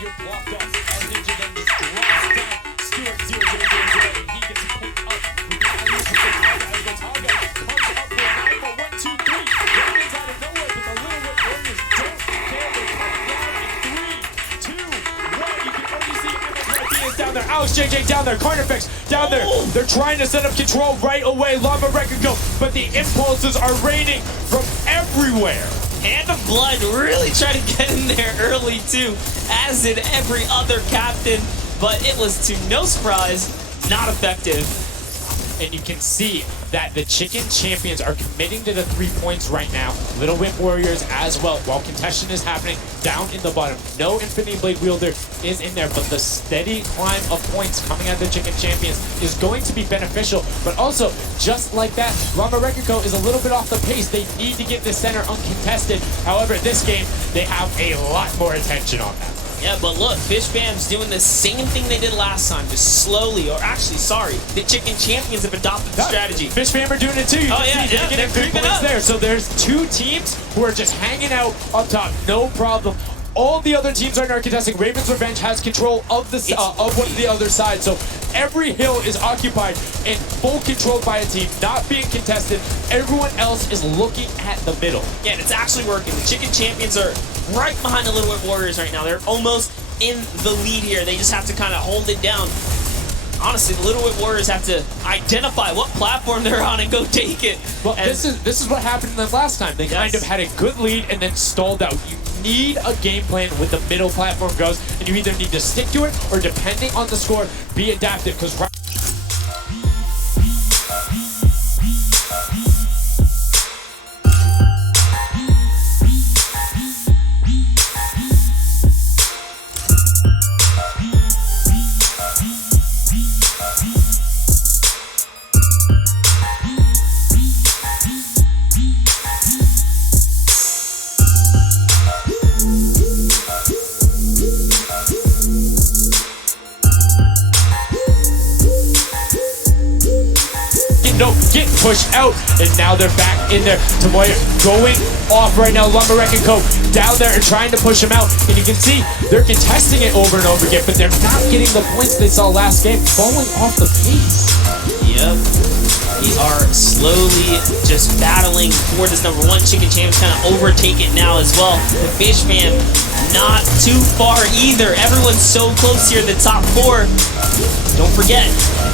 you're blocked off. As Ninja then just drops down. Stewart 0-0-0-0, and he gets picked up. We got to lose the as Gotaga comes up with Alpha 1, 2, 3. Ravens out of nowhere, but the Little Whip Warriors don't care. They're coming down in 3, 2, 1. You can already see MSRP is down there. Alex JJ down there. Carnifex down there. They're trying to set up control right away. Llama Record go, but the impulses are raining from everywhere. Hand of Blood really tried to get in there early too, as did every other captain, but it was to no surprise, not effective. And you can see that the Chicken Champions are committing to the 3 points right now. Little Whip Warriors as well, while contention is happening down in the bottom. No Infinity Blade Wielder is in there, but the steady climb of points coming out of the Chicken Champions is going to be beneficial. But also, just like that, Llama Rekiko is a little bit off the pace. They need to get the center uncontested. However, this game, they have a lot more attention on them. Yeah, but look, Fish Fam's doing the same thing they did last time, just slowly, or actually, sorry, the Chicken Champions have adopted the strategy. Fish Fam are doing it too. Oh yeah, they're getting 3 points there. So there's 2 teams who are just hanging out up top, no problem. All the other teams are contesting. Raven's Revenge has control of the of one of the other side, so every hill is occupied and full controlled by a team, not being contested. Everyone else is looking at the middle. Yeah, and it's actually working. The Chicken Champions are right behind the Little Whip Warriors right now. They're almost in the lead here. They just have to kind of hold it down. Honestly, the Little Whip Warriors have to identify what platform they're on and go take it. Well, this is what happened to them last time. They kind of had a good lead and then stalled out. You need a game plan with the middle platform goes, and you either need to stick to it or, depending on the score, be adaptive. Because get pushed out, and now they're back in there. Tomoya going off right now. Llama Rekiko down there and trying to push him out, and you can see they're contesting it over and over again, but they're not getting the points they saw last game, falling off the pace. Yep. We are slowly just battling for this number 1. Chicken Champs kind of overtake it now as well. The Fish Fam not too far either. Everyone's so close here, the top 4. Don't forget,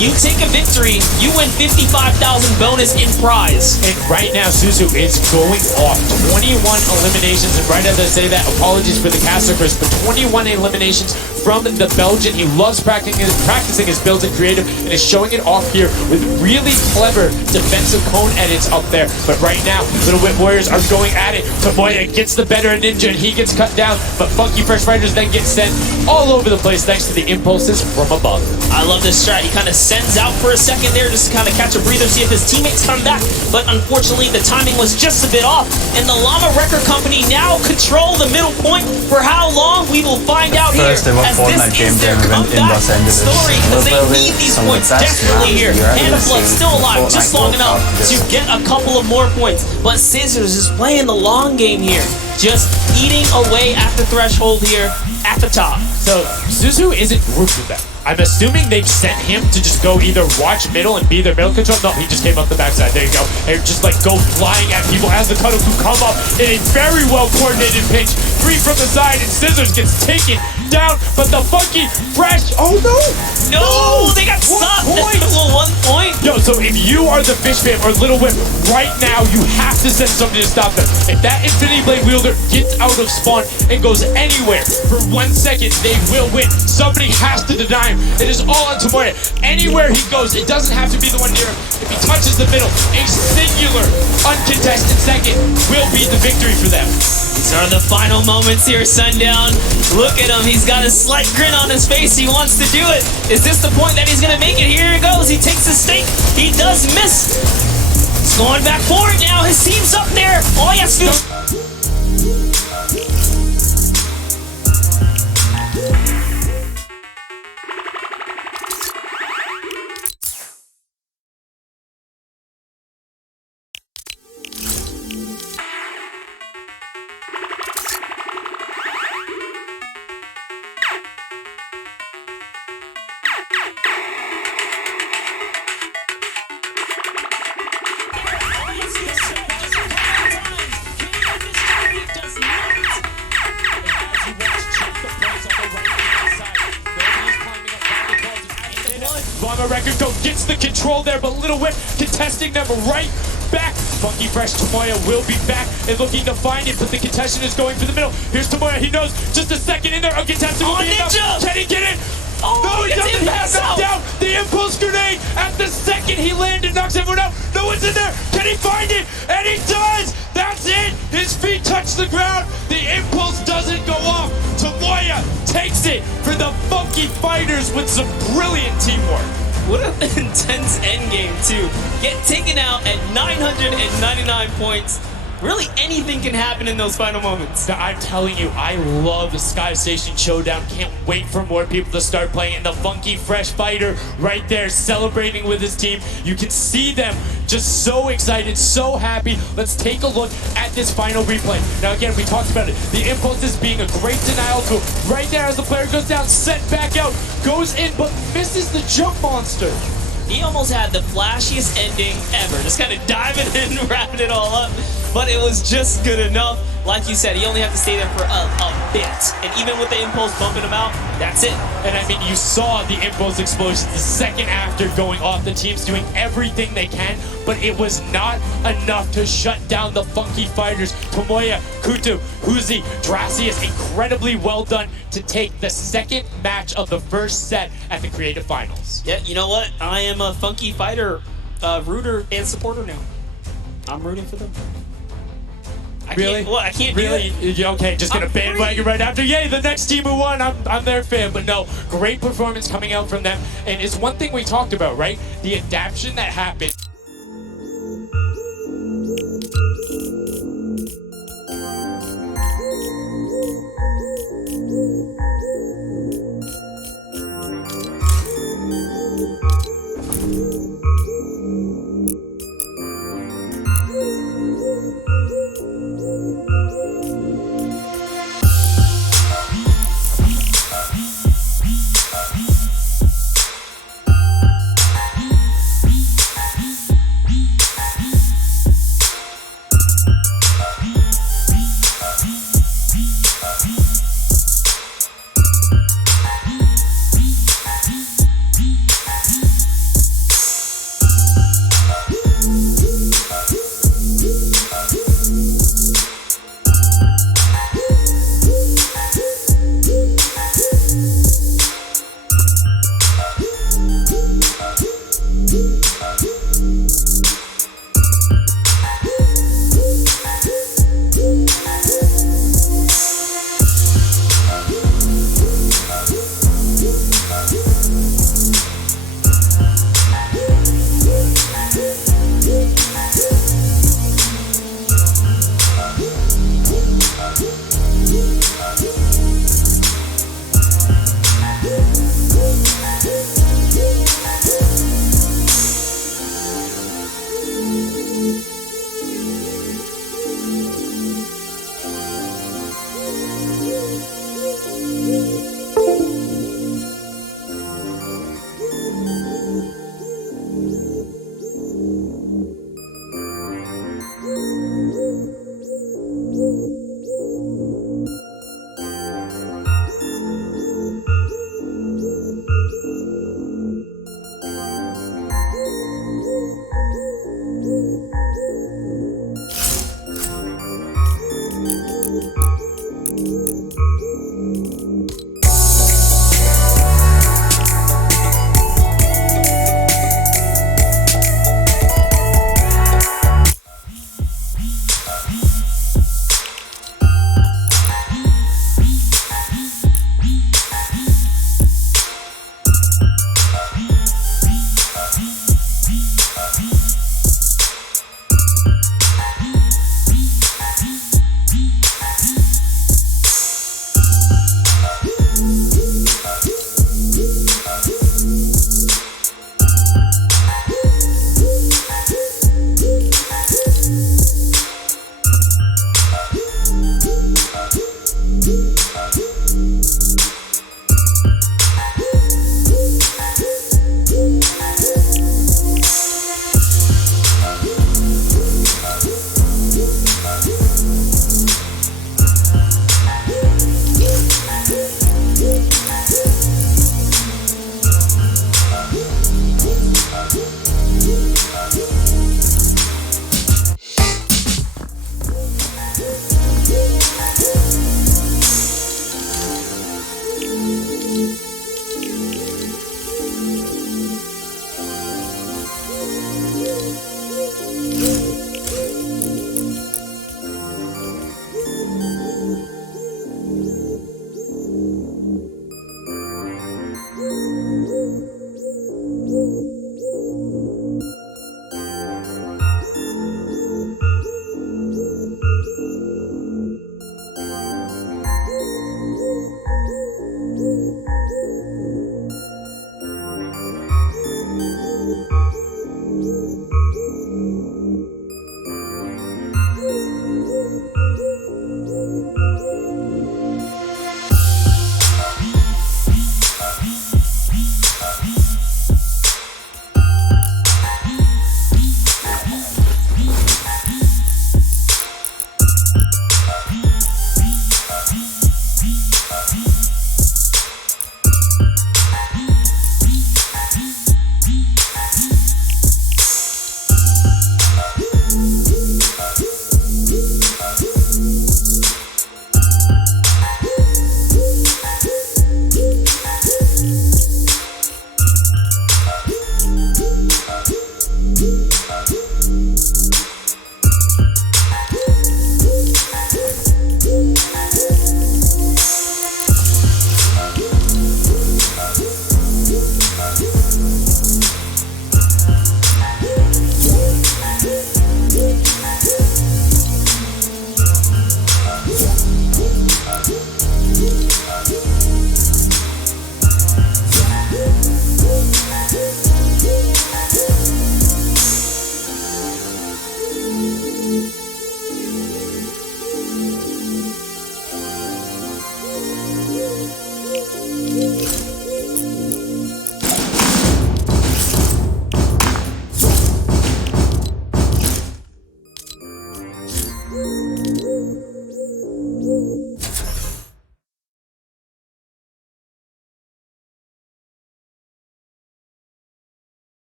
you take a victory, you win 55,000 bonus in prize. And right now, Suzu is going off. 21 eliminations, and right as I say that, apologies for the caster, Chris, but 21 eliminations from the Belgian. He loves practicing his builds and creative, and is showing it off here with really clever defensive cone edits up there. But right now, Little Whip Warriors are going at it. Tomoya gets the better of Ninja, and he gets cut down, but Funky Fresh Riders then get sent all over the place thanks to the impulses from above. I love this strat. He kind of sends out for a second there just to kind of catch a breather, see if his teammates come back. But unfortunately, the timing was just a bit off. And the Llama Record Company now control the middle point. For how long, we will find out here. As Fortnite this is their comeback story, because they need these points desperately here. Hand of Blood still alive, just long enough to get a couple of more points. But Scissors is playing the long game here, just eating away at the threshold here at the top. So Suzu isn't grouped with them. I'm assuming they've sent him to just go either watch middle and be their middle control. No, he just came up the backside. There you go. And just like go flying at people as the Cuddles who come up in a very well coordinated pitch. 3 from the side, and Scissors gets taken down, but the Funky Fresh, oh no! No, they got stopped. 1 point. Yo, so if you are the Fish Fam or Little Whip, right now you have to send somebody to stop them. If that Infinity Blade Wielder gets out of spawn and goes anywhere for 1 second, they will win. Somebody has to deny him. It is all on Tomoya. Anywhere he goes, it doesn't have to be the one near him. If he touches the middle, a singular, uncontested second will be the victory for them. These are the final moments here, Sundown. Look at him. He's got a slight grin on his face. He wants to do it. Is this the point that he's going to make it? Here he goes. He takes his stake. He does miss. He's going back for it now. His team's up there. All he has to do... Drama Record Go gets the control there, but Little Whip contesting them right back. Funky Fresh Tomoya will be back and looking to find it, but the contestant is going for the middle. Here's Tomoya, he knows just a second in there. A contestant will be enough. Can he get it? Oh, no, he doesn't. He has knocked down the impulse grenade at the second he landed, knocks everyone out. No one's in there. Can he find it? And he does. That's it. His feet touch the ground. The impulse doesn't go off. Tomoya takes it for the Funky Fighters with some brilliant teamwork. What an intense endgame, too. Get taken out at 999 points. Really, anything can happen in those final moments. I'm telling you, I love the Sky Station Showdown. Can't wait for more people to start playing. And the Funky Fresh Fighter right there celebrating with his team. You can see them just so excited, so happy. Let's take a look at this final replay. Now again, we talked about it. The impulse is being a great denial tool. Right there as the player goes down, sent back out, goes in, but misses the jump monster. He almost had the flashiest ending ever. Just kind of diving in and wrapping it all up. But it was just good enough. Like you said, he only had to stay there for a bit. And even with the impulse bumping him out, that's it. And I mean, you saw the impulse explosion the second after going off. The team's doing everything they can, but it was not enough to shut down the Funky Fighters. Tomoya, Kutu, Huzi, Dracius, incredibly well done to take the second match of the first set at the Creative Finals. Yeah, you know what? I am a Funky Fighter rooter and supporter now. I'm rooting for them. Really? I can't really? do it. Okay, just gonna bandwagon right after. Yay, the next team who won. I'm their fan. But no, great performance coming out from them. And it's one thing we talked about, right? The adaptation that happened.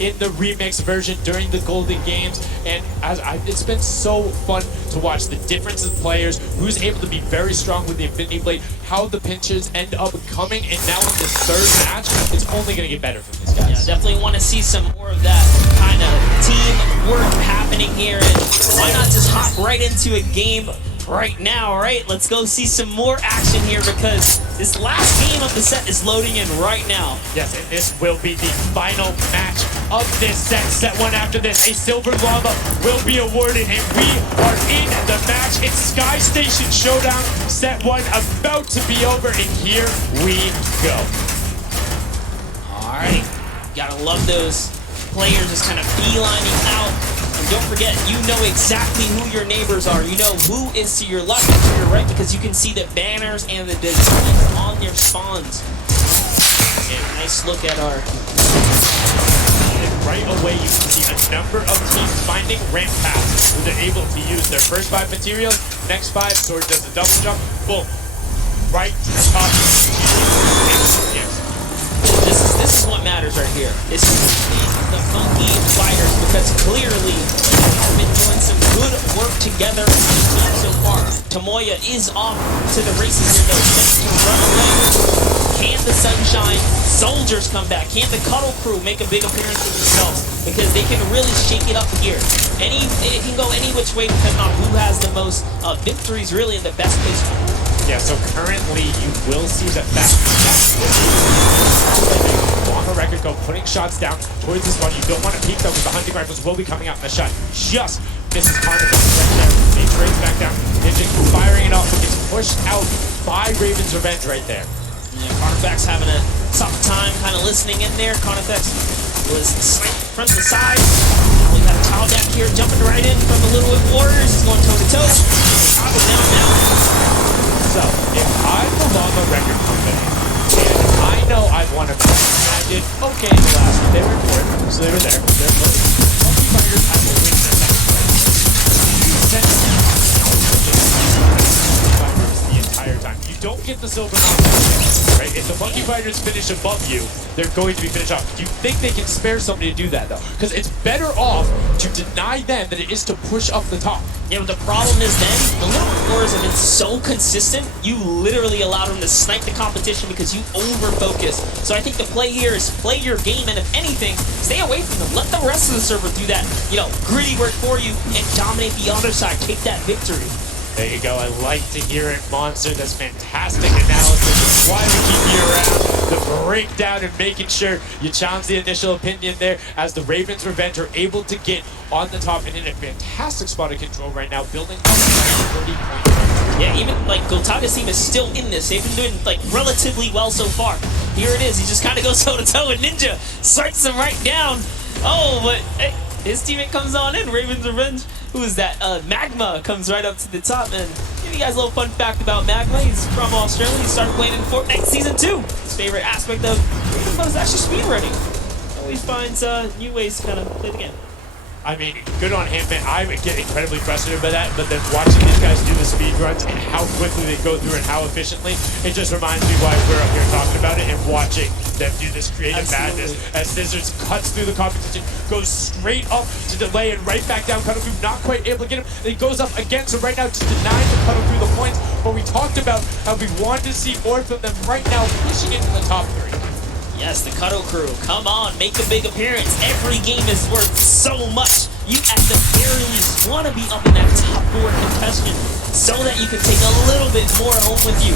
in the remix version during the Golden Games, and it's been so fun to watch the difference in players, who's able to be very strong with the Infinity Blade, how the pinches end up coming, and now in this third match, it's only going to get better for these guys. Yeah, definitely want to see some more of that kind of teamwork happening here, and why not just hop right into a game right now, right? Let's go see some more action here, because this last game of the set is loading in right now. Yes, and this will be the final match of this set. Set one after this, a Silver Llama will be awarded, and we are in the match. It's Sky Station Showdown. Set one about to be over, and here we go. All right, gotta love those players just kind of beelining out. And don't forget, you know exactly who your neighbors are. You know who is to your left and to your right, because you can see the banners and the designs on their spawns. And nice look at our... And right away, you can see a number of teams finding ramp paths where they're able to use their first 5 materials, next 5, Sword does a double jump, boom, right to the top. Yes. This is what matters right here. This is the funky fighters, because clearly they have been doing some good work together so far. Tomoya is off to the races here though, set to run away. Can the Sunshine Soldiers come back? Can the Cuddle Crew make a big appearance for themselves? Because they can really shake it up here. It can go any which way depending on who has the most victories really in the best place. Yeah, so currently you will see that on the record go putting shots down towards this one. You don't want to peek though, because the hunting rifles will be coming out, and the shot just misses Carnage right there. He brings back down. Ninja firing it off, but gets pushed out by Raven's Revenge right there. Yeah, Carnifex having a tough time kind of listening in there. Carnifex was sniped from the side. Now we got Taldak here jumping right in from the Little Whip Warriors. He's going toe to toe. Chicago down now. So, if I'm the Llama Record Company, and I know I've won a match, and I did okay in the last one, they were important, so they were there. They're close. Monkey Fighters have to win their next match. You send Fighters the entire time. You don't get the Silver Llama, right? If the Monkey Fighters finish above you, they're going to be finished off. Do you think they can spare somebody to do that, though? Because it's better off to deny them than it is to push up the top. Yeah, but the problem is then, the Little Whip Warriors have been so consistent, you literally allowed them to snipe the competition because you over-focus. So I think the play here is play your game, and if anything, stay away from them. Let the rest of the server do that, gritty work for you and dominate the other side. Take that victory. There you go. I like to hear it, Monster. That's fantastic analysis. That's why we keep you around. The breakdown and making sure you challenge the initial opinion there, as the Ravens Revenge are able to get on the top and in a fantastic spot of control right now, building up 30 points. Yeah, even Gotaga's team is still in this. They've been doing relatively well so far. Here it is. He just kind of goes toe to toe, and Ninja strikes him right down. Oh, but hey, his teammate comes on in. Ravens Revenge. Who is that? Magma comes right up to the top, and give you guys a little fun fact about Magma. He's from Australia. He started playing in Fortnite Season 2. His favorite aspect of Raven is actually speedrunning. Always finds new ways to kind of play the game. I mean, good on him, man. I would get incredibly frustrated by that, but then watching these guys do the speed runs and how quickly they go through and how efficiently, it just reminds me why we're up here talking about it and watching them do this creative madness as Scissors cuts through the competition, goes straight up to delay and right back down. Cuddle through, not quite able to get him. Then he goes up again, so right now to deny the Cuddle through the points. But we talked about how we wanted to see more from them right now, pushing it to the top 3. Yes, the Cuddle Crew, come on, make a big appearance. Every game is worth so much. You at the very least want to be up in that top 4 contention so that you can take a little bit more home with you.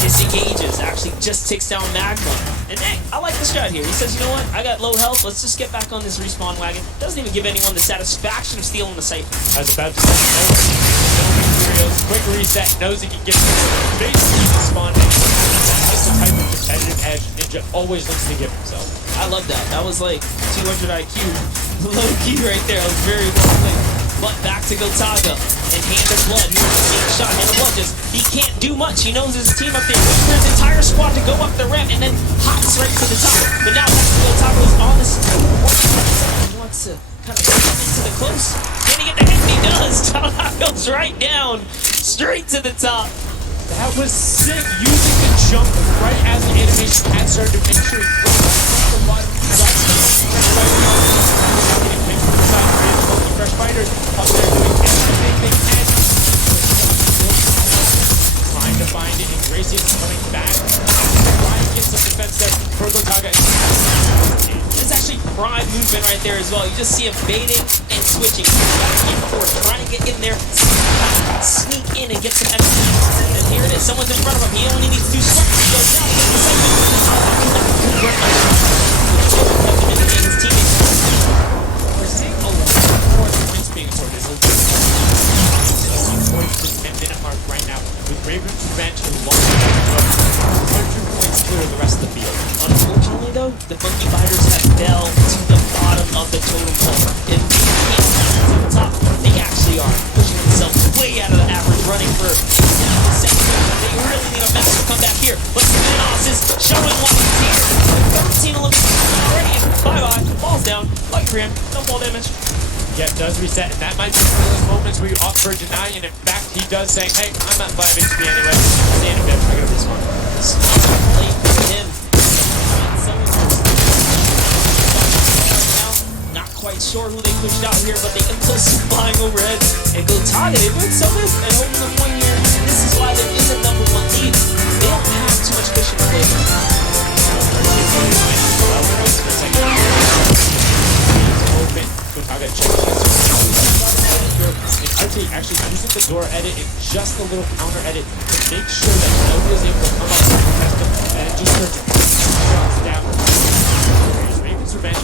Disengages, actually just takes down Magma. And hey, I like the strat here. He says, you know what, I got low health, let's just get back on this respawn wagon. Doesn't even give anyone the satisfaction of stealing the Cypher. I was about to say, no materials, quick reset, knows he can get basically spawned in. That's the type of competitive edge Ninja always looks to give himself. I love that. That was like 200 IQ. Low key right there. That was very well played. But back to Gotaga and Hand of Blood. He was being shot. Hand of Blood he can't do much. He knows his team up there. Waits for his entire squad to go up the ramp and then hops right to the top. But now back to Gotaga who's on this. He wants to kind of come into the close. Can he get the hit? He does. Talon goes right down. Straight to the top. That was sick, using the jump right as the animation had started to make sure he Fresh fighters up there doing everything they can. Trying to find it. Ingratius coming back. Ryan gets some defense there. Prototaga It's actually prime movement right there as well. You just see him baiting and switching. Trying to get in there, sneak in and get some XP. And here it is. Someone's in front of him. He only needs 2 swipes. He goes down. His teammates. We're seeing a lot more points being scored. There's a lot of points just minute mark right now with Raven's Revenge who lost 100 points clear of the rest of the field. Unfortunately, though, the Funky Fighters have fell to the bottom of the totem pole. If they can't get to the top, they actually are pushing themselves way out of the average, running for the second. They really need a massive comeback here. But Smanos is showing what he's here. 13 eliminations already. Bye-bye. Falls down. Light for him. No fall damage. Yeah, it does reset, and that might be one of those moments where you opt for a deny, and in fact, he does saying, hey, I'm at 5 HP anyway. See you in a bit. I got this one. Smart play for him. Not quite sure who they pushed out here, but the impulse is flying overhead and go target. They win so this and holding the point here. This is why they're in the #1 lead. They don't have too much cushion to play with. Open. Protaga checking RT actually using the door edit and just a little counter edit to make sure that nobody is able to come up and test him, and it just starts shots down. Here's Raven's Revenge.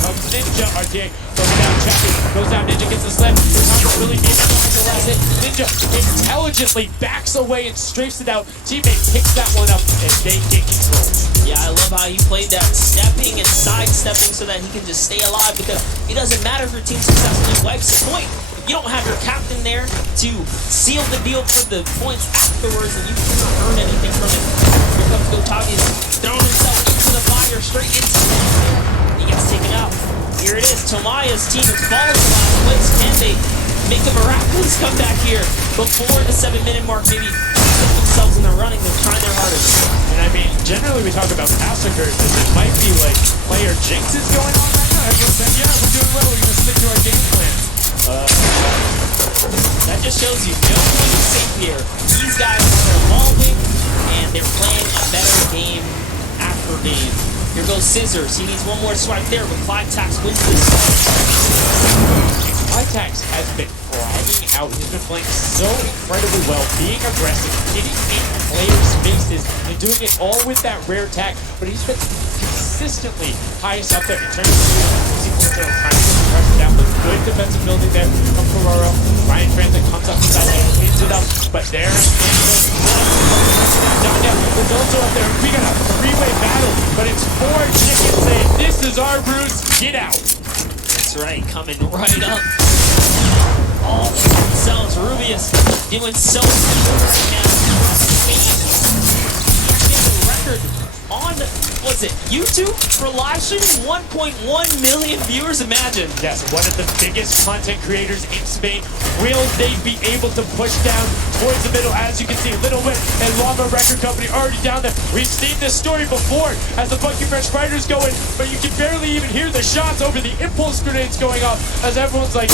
Comes Ninja. RTA goes down, Chappie goes down, Ninja gets the slip. Protaga really needs to harass it. Ninja intelligently backs away and strafes it out. Teammate picks that one up and they get control. Yeah, I love how he played that, stepping and sidestepping so that he can just stay alive, because it doesn't matter if your team successfully wipes a point. If you don't have your captain there to seal the deal for the points afterwards, and you cannot earn anything from it. Here comes Gotagi, throwing himself into the fire, straight into the fire. He gets taken out. Here it is. Tomaya's team is falling to last place. Can they make a miraculous comeback here before the 7-minute mark? Maybe put themselves in the running. They're trying their hardest. And I mean, generally we talk about massacres, and it might be like player jinxes going on right now. Everyone's saying, yeah, we're doing well, we're gonna stick to our game plan. That just shows you no one is safe here. These guys are evolving, and they're playing a better game after game. Here goes Scissors. He needs one more swipe there, but Clitax wins this. Clitax has been flagging out. He's been playing so incredibly well, being aggressive, hitting in players' faces, and doing it all with that rare attack. But he's been consistently highest up there in terms of using points that are trying to get the pressure down. But good defensive building there from Ferraro. Ryan Franzen comes up with that and cleans it up. But there Danya is also up there. We got a 3-way battle, but it's 4 chickens saying, this is our Bruce, get out. That's right, coming right up. All themselves. Rubius doing so good right now. The record on, was it YouTube for live streaming? 1.1 million viewers, imagine. Yes, one of the biggest content creators in Spain. Will they be able to push down towards the middle? As you can see, Little Wit and Llama Record Company already down there. We've seen this story before as the Funky Fresh Fighters go in, but you can barely even hear the shots over the impulse grenades going off as everyone's like,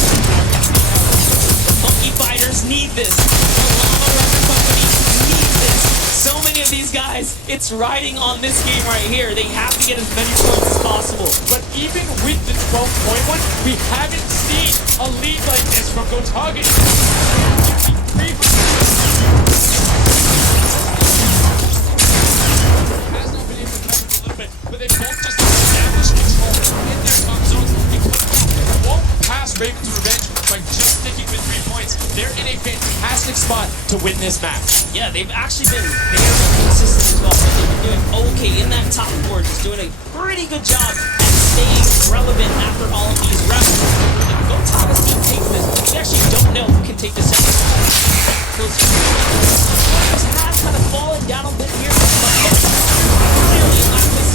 Funky Fighters need this. The Llama Record Company need this. So many of these guys, it's riding on this game right here. They have to get as many points as possible. but even with the 12-point one, we haven't seen a lead like this from Gotagi. Has not been able to catch it a little bit, but they both just established control in their top zones. It won't pass Raven's Revenge by just sticking with 3 points. They're in a fantastic spot to win this match. Yeah, they've actually been very consistent as well. They've been doing okay in that top 4, just doing a pretty good job at staying relevant after all of these rounds. If Gotaga's team takes this, we actually don't know who can take this out. Has kind of fallen down a bit here, but clearly not this.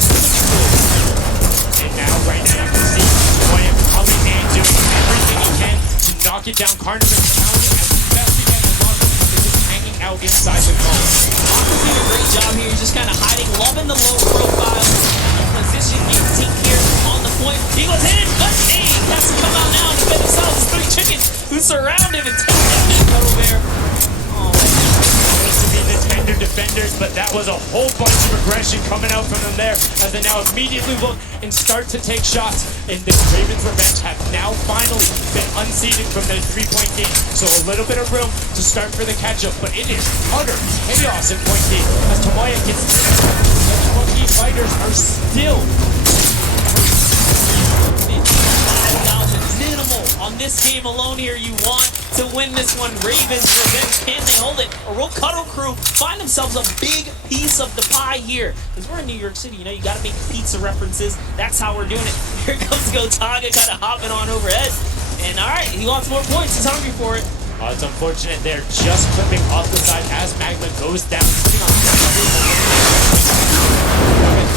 And now, right now, you can see William coming in, doing everything he can to knock it down. Carnival challenging as best he can, and Lawson is just hanging out inside the cone. Aqua's doing a great job here. He's just kind of hiding, loving the low profile position. He's taking that was a whole bunch of aggression coming out from them there as they now immediately look and start to take shots. And the Ravens Revenge have now finally been unseated from their three-point game. So a little bit of room to start for the catch-up, but it is utter chaos in point D as Tomoya gets the 20 fighters are still minimal on this game alone here. You want to win this one. Ravens Revenge, can they hold it? Or will Cuddle Crew find themselves a big piece of the pie here? Because we're in New York City, you know, you got to make pizza references. That's how we're doing it. Here comes Gotaga kind of hopping on overhead. And all right, he wants more points. He's hungry for it. It's unfortunate they're just clipping off the side as Magma goes down.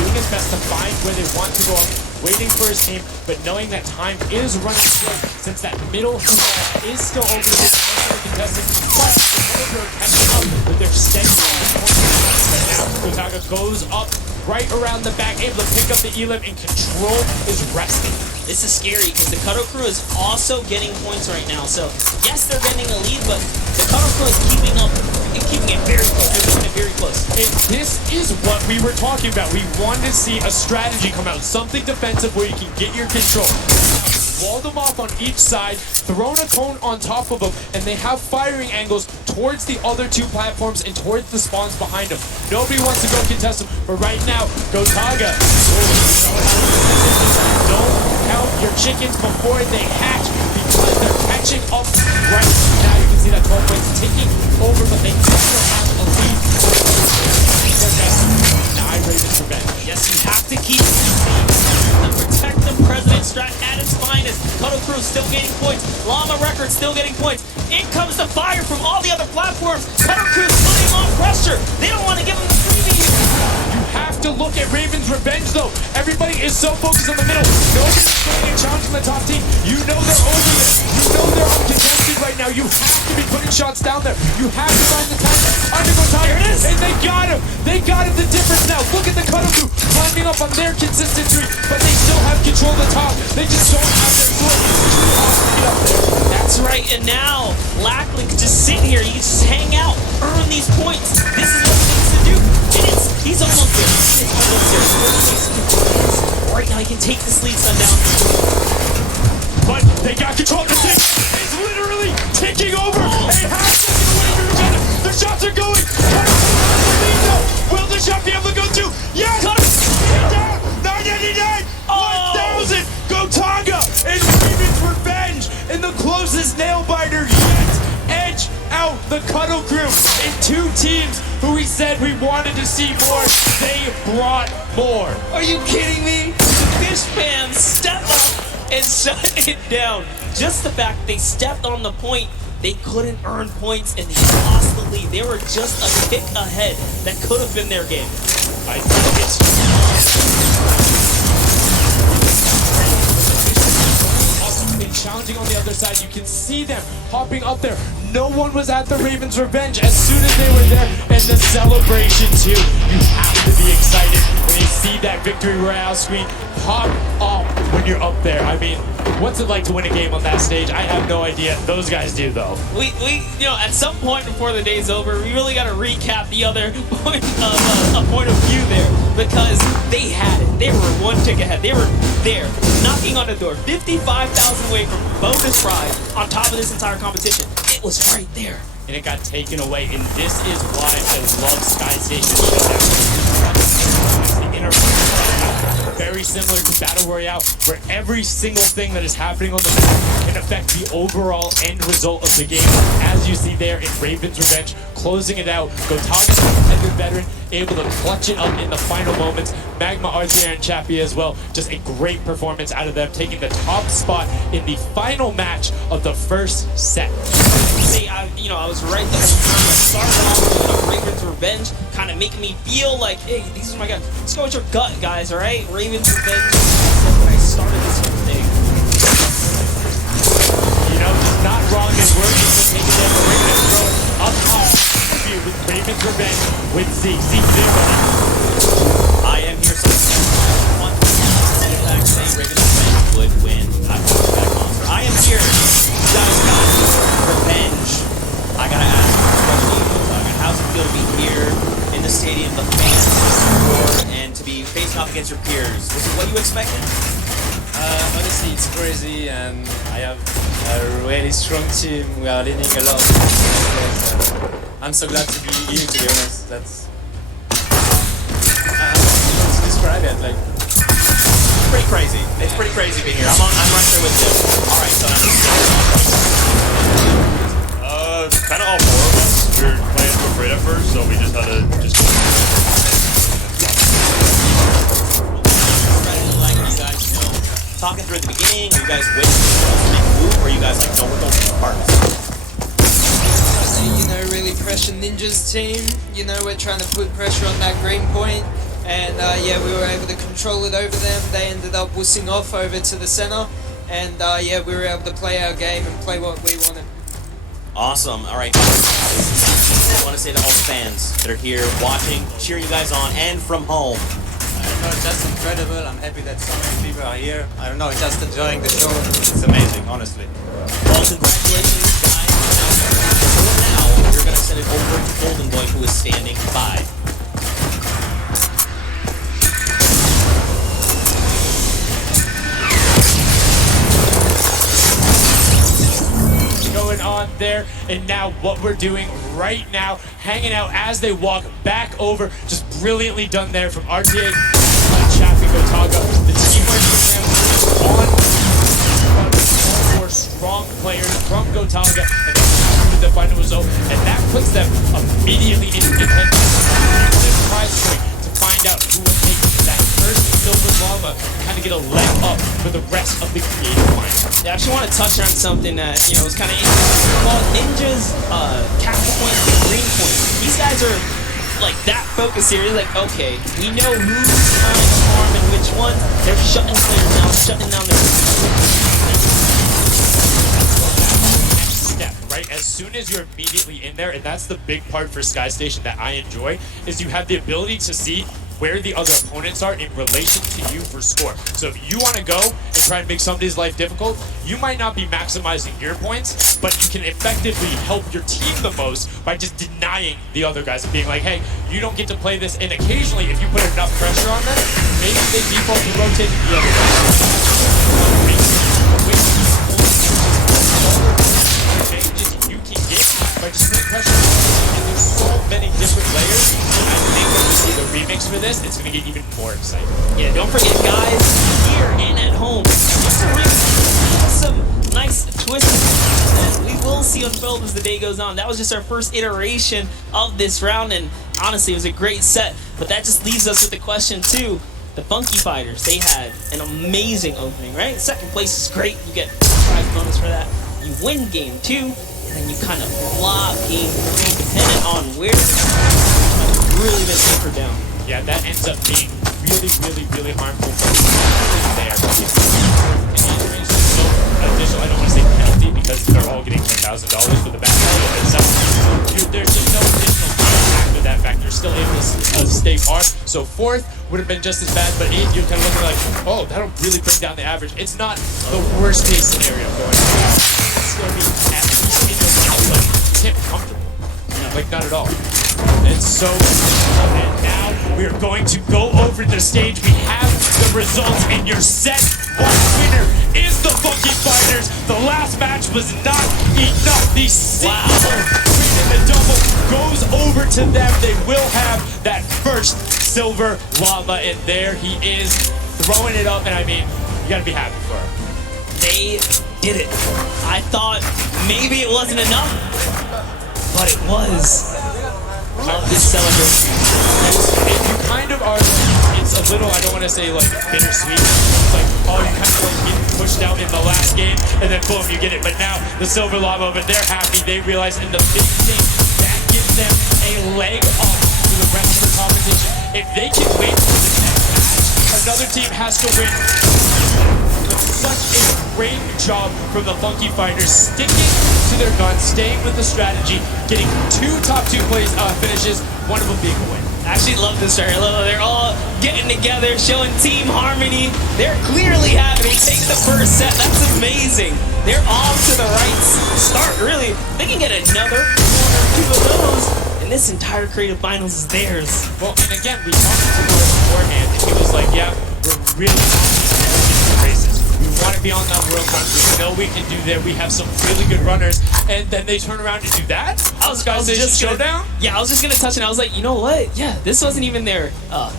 Doing his best to find where they want to go up, waiting for his team, but knowing that time is running slow since that middle is still open to the contestant. But they're catching up with their steady. And now Gotaga goes up right around the back, able to pick up the Elim, and control is resting. This is scary because the Cuddle Crew is also getting points right now. So yes, they're getting a lead, but the Cuddle Crew is keeping up and keeping it very close. They're keeping it very close. And this is what we were talking about. We wanted to see a strategy come out, something defensive where you can get your control. Wall them off on each side, thrown a cone on top of them, and they have firing angles towards the other two platforms and towards the spawns behind them. Nobody wants to go contest them, but right now, Gotaga. Don't count your chickens before they hatch because they're catching up right now. You can see that 12 points ticking over, but they still have a lead. Ravens Revenge. Yes, you have to keep the protect the president strat at its finest. Cuddle Crew still gaining points. Llama Records still getting points. In comes the fire from all the other platforms. Cuddle Crew's putting on pressure. They don't want to give them the freebie here. You have to look at Ravens Revenge though. Everybody is so focused on the middle. Nobody's getting a challenge from the top team. You know they're over there. You know they're uncontested right now. You have to be putting shots down there. You have to find the time. Under Gotaga. There it is. And they got him. They got him the difference now. Look at the Cuddle Crew climbing up on their consistency, but they still have control of the top. They just don't have their foot. Get up there. That's right, and now Lackley could just sit here. He can just hang out, earn these points. This is what he needs to do. And he's almost there. He's almost there. Right now he can take this lead, Sundown. But they got control of the thing. It's literally taking over. A half second away from each other. The shots are going. Will the shot be able to go to? Yes! Down! 999! 1,000! Gotaga and Ravens Revenge in the closest nail biter yet. Edge out the Cuddle Crew in two teams who we said we wanted to see more. They brought more. Are you kidding me? The Fish fans step up and shut it down. Just the fact they stepped on the point, they couldn't earn points and they lost the lead. They were just a kick ahead. That could have been their game. I think it's challenging on the other side. You can see them hopping up there. No one was at the Ravens Revenge as soon as they were there, and the celebration too. You have to be excited when you see that victory royale screen pop up when you're up there. I mean, what's it like to win a game on that stage? I have no idea. Those guys do though. We you know, at some point before the day's over, we really got to recap the other point of view there, because they had it. They were one tick ahead. They were there, knocking on the door, 55,000 away from bonus prize on top of this entire competition. It was right there. And it got taken away, and this is why I love Sky Station Showdown. The inner very similar to Battle Royale, where every single thing that is happening on the map can affect the overall end result of the game. As you see there in Ravens Revenge, closing it out. Gotaga, the tenured veteran, able to clutch it up in the final moments. Magma, Arthur, and Chappie as well. Just a great performance out of them, taking the top spot in the final match of the first set. See, I was right the whole time. I started off with Ravens Revenge, kind of making me feel like, hey, these are my guys. Let's go with your gut, guys, all right? Ravens Revenge. When I started this whole thing. You know, just not wrong as we're able to take it down. We're going to throw it up top with Ravens Revenge with Zeke. Zeke, there, buddy. I am here something. One back saying Ravens Revenge would win. I put it back on. I am here. You guys got revenge. I gotta ask, especially how's it feel to be here in the stadium, the fans roar, and to be facing off against your peers. Was it what you expected? Honestly, it's crazy, and I have a really strong team. We are leading a lot. I'm so glad to be here, to be honest. That's to describe it. Like, Pretty crazy. It's pretty crazy being here. I'm right there with you. All right, so Kind of all four of us. We were playing too afraid at first, so we just had to just. Like you guys, talking through at the beginning, are you guys waiting for us to make a move, or are you guys like, no, we're going for parts? You know, really pressure Ninja's team. You know, we're trying to put pressure on that green point. And yeah, we were able to control it over them. They ended up wussing off over to the center. And yeah, we were able to play our game and play what we wanted. Awesome. All right. I want to say to all the fans that are here watching, cheer you guys on, and from home. I don't know, it's just incredible. I'm happy that so many people are here. I don't know, just enjoying the show. It's amazing, honestly. Well, congratulations, guys. For now, you're going to send it over to Golden Boy, who is standing by. Going on there, and now what we're doing right now, hanging out as they walk back over, just brilliantly done there from RTA, Chaffee, Gotaga, the teamwork on all four strong players from Gotaga, and that's the final result, and that puts them immediately in contention. Prize point to find out who will take that first silver lava, kind of get a leg up for the rest of the creative line. Yeah, I actually want to touch on something that, was kind of interesting. Well, Ninja's capital point and green point. These guys are like that focused here. They're like, okay, we know who's trying to harm and which ones. They're shutting players down, shutting down their next step, right? As soon as you're immediately in there, and that's the big part for Sky Station that I enjoy, is you have the ability to see where the other opponents are in relation to you for score. So if you want to go and try and make somebody's life difficult, you might not be maximizing your points, but you can effectively help your team the most by just denying the other guys and being like, hey, you don't get to play this. And occasionally, if you put enough pressure on them, maybe they default to rotate the other advantages you can get by just putting pressure on them. And there's so many different layers. I think when we see the remix for this, it's going to get even more exciting. Yeah, don't forget, guys, here and at home, some nice twists that we will see unfold as the day goes on. That was just our first iteration of this round, and honestly, it was a great set. But that just leaves us with the question, too. The Funky Fighters, they had an amazing opening, right? Second place is great. You get prize bonus for that. You win game 2, and then you kind of flop game 3, depending on where really been anchored down. Yeah, that ends up being really harmful for there. Additional, I don't want to say penalty because they're all getting $10,000 for the back itself. There's just no additional after that fact. You're still able to stay par. So fourth would have been just as bad, but eighth, you're kind of looking like, oh, that'll really bring down the average. It's not the worst case scenario going on. It's still be at least in your mind, like, Tim, comfortable. Like, not at all. It's so and now we are going to go over the stage. We have the results in your set. One winner is the Funky Fighters. The last match was not enough. The single win and the double goes over to them. They will have that first silver llama, and there he is throwing it up. And I mean, you gotta be happy for him. They did it. I thought maybe it wasn't enough, but it was. Love this celebration. And you kind of are, it's a little, I don't want to say like bittersweet. It's like, oh, you kind of like get pushed out in the last game, and then boom, you get it. But now the silver lava, but they're happy. They realize, and the big thing, that gives them a leg up to the rest of the competition. If they can win for the next match, another team has to win. Such a great job from the Funky Fighters, sticking to their guns, staying with the strategy, getting 2 top 2 finishes, one of them being a win. I actually love this story. I love how they're all getting together, showing team harmony. They're clearly happy. They take the first set. That's amazing. They're off to the right start, really. They can get another 1 or 2 of those, and this entire creative finals is theirs. Well, and again, we talked to Morris beforehand, and he was like, yeah, we're really confident in races. We want to be on that world run. We know we can do that. We have some really good runners. And then they turn around and do that? I was just showdown? Yeah, I was just gonna touch it. I was like, you know what? Yeah, this wasn't even their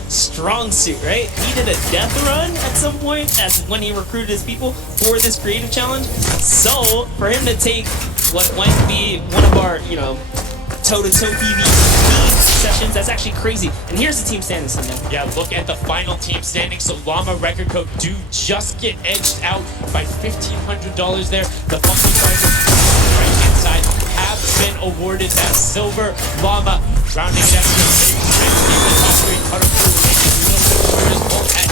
strong suit, right? He did a death run at some point as when he recruited his people for this creative challenge. So for him to take what might be one of our, toe-to-toe PvP sessions, that's actually crazy. And here's the team standings, Sunday. Yeah, look at the final team standing. So Llama Record Code do just get edged out by $1,500 there. The Funky Fighters on the right-hand side have been awarded that silver. Llama rounding it out to the top three. Cut up through the as well at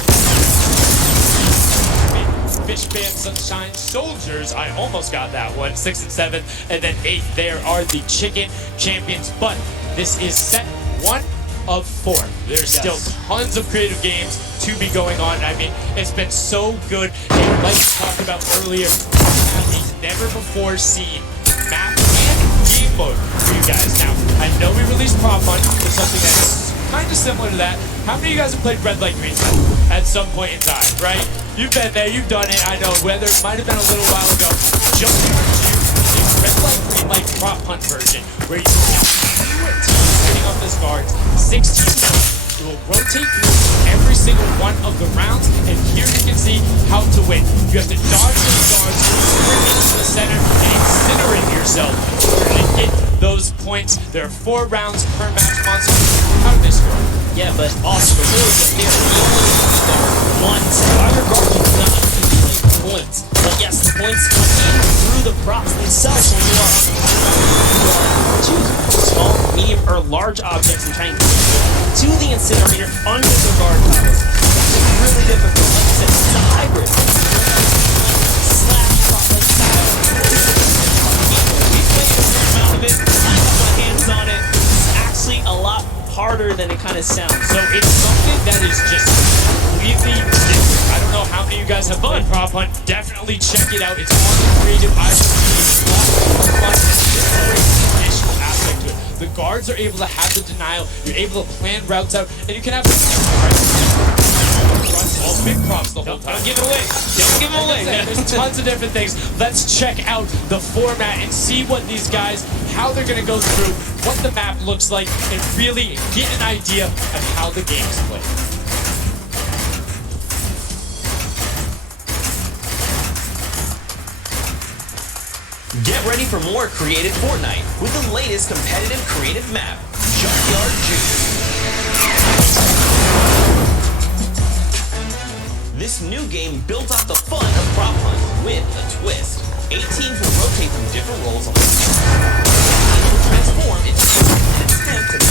Fish Band Sunshine Soldiers. I almost got that one. 6 and 7, and then 8 there are the Chicken Champions. But this is set 1 of 4. There's still tons of creative games to be going on. I mean, it's been so good. And like we talked about earlier, we have these never before seen map and game mode for you guys. Now, I know we released Prop Hunt for something that's kind of similar to that. How many of you guys have played Red Light Green Light at some point in time, right? You've been there, you've done it. I know, whether it might have been a little while ago. Junkyard Jam is a Red Light Green Light Prop Hunt version where you have 2 teams sitting on this guard, 16 points. It will rotate through every single one of the rounds, and here you can see how to win. You have to dodge those guards, sprint into the center, and incinerate yourself in order to hit those points. There are 4 rounds per match, Monster. How did they score? Yeah, but also the rules are there. You only guard once. While your guard, you do not accumulate points. But yes, the points come in through the props themselves when you are choosing small, medium, or large objects and trying to get to the incinerator under the guard tower. It's really difficult. Like I said, it's a hybrid. Slash prop like style. We played a fair amount of it. I got my hands on it. It's actually a lot harder than it kind of sounds. So it's something that is just completely different. I don't know how many of you guys have played Prop Hunt. Definitely check it out. It's on the creative. It's a lot more fun. There's a great additional aspect to it. The guards are able to have the denial. You're able to plan routes out, and you can have all big props the whole time. Don't give it away. Don't give it away. There's tons of different things. Let's check out the format and see what these guys, how they're going to go through, what the map looks like, and really get an idea of how the game is played. Get ready for more creative Fortnite with the latest competitive creative map, Junkyard Jam. This new game built off the fun of Prop Hunt with a twist. 8 teams will rotate through different roles on the team. Each will transform into an attempt to make it,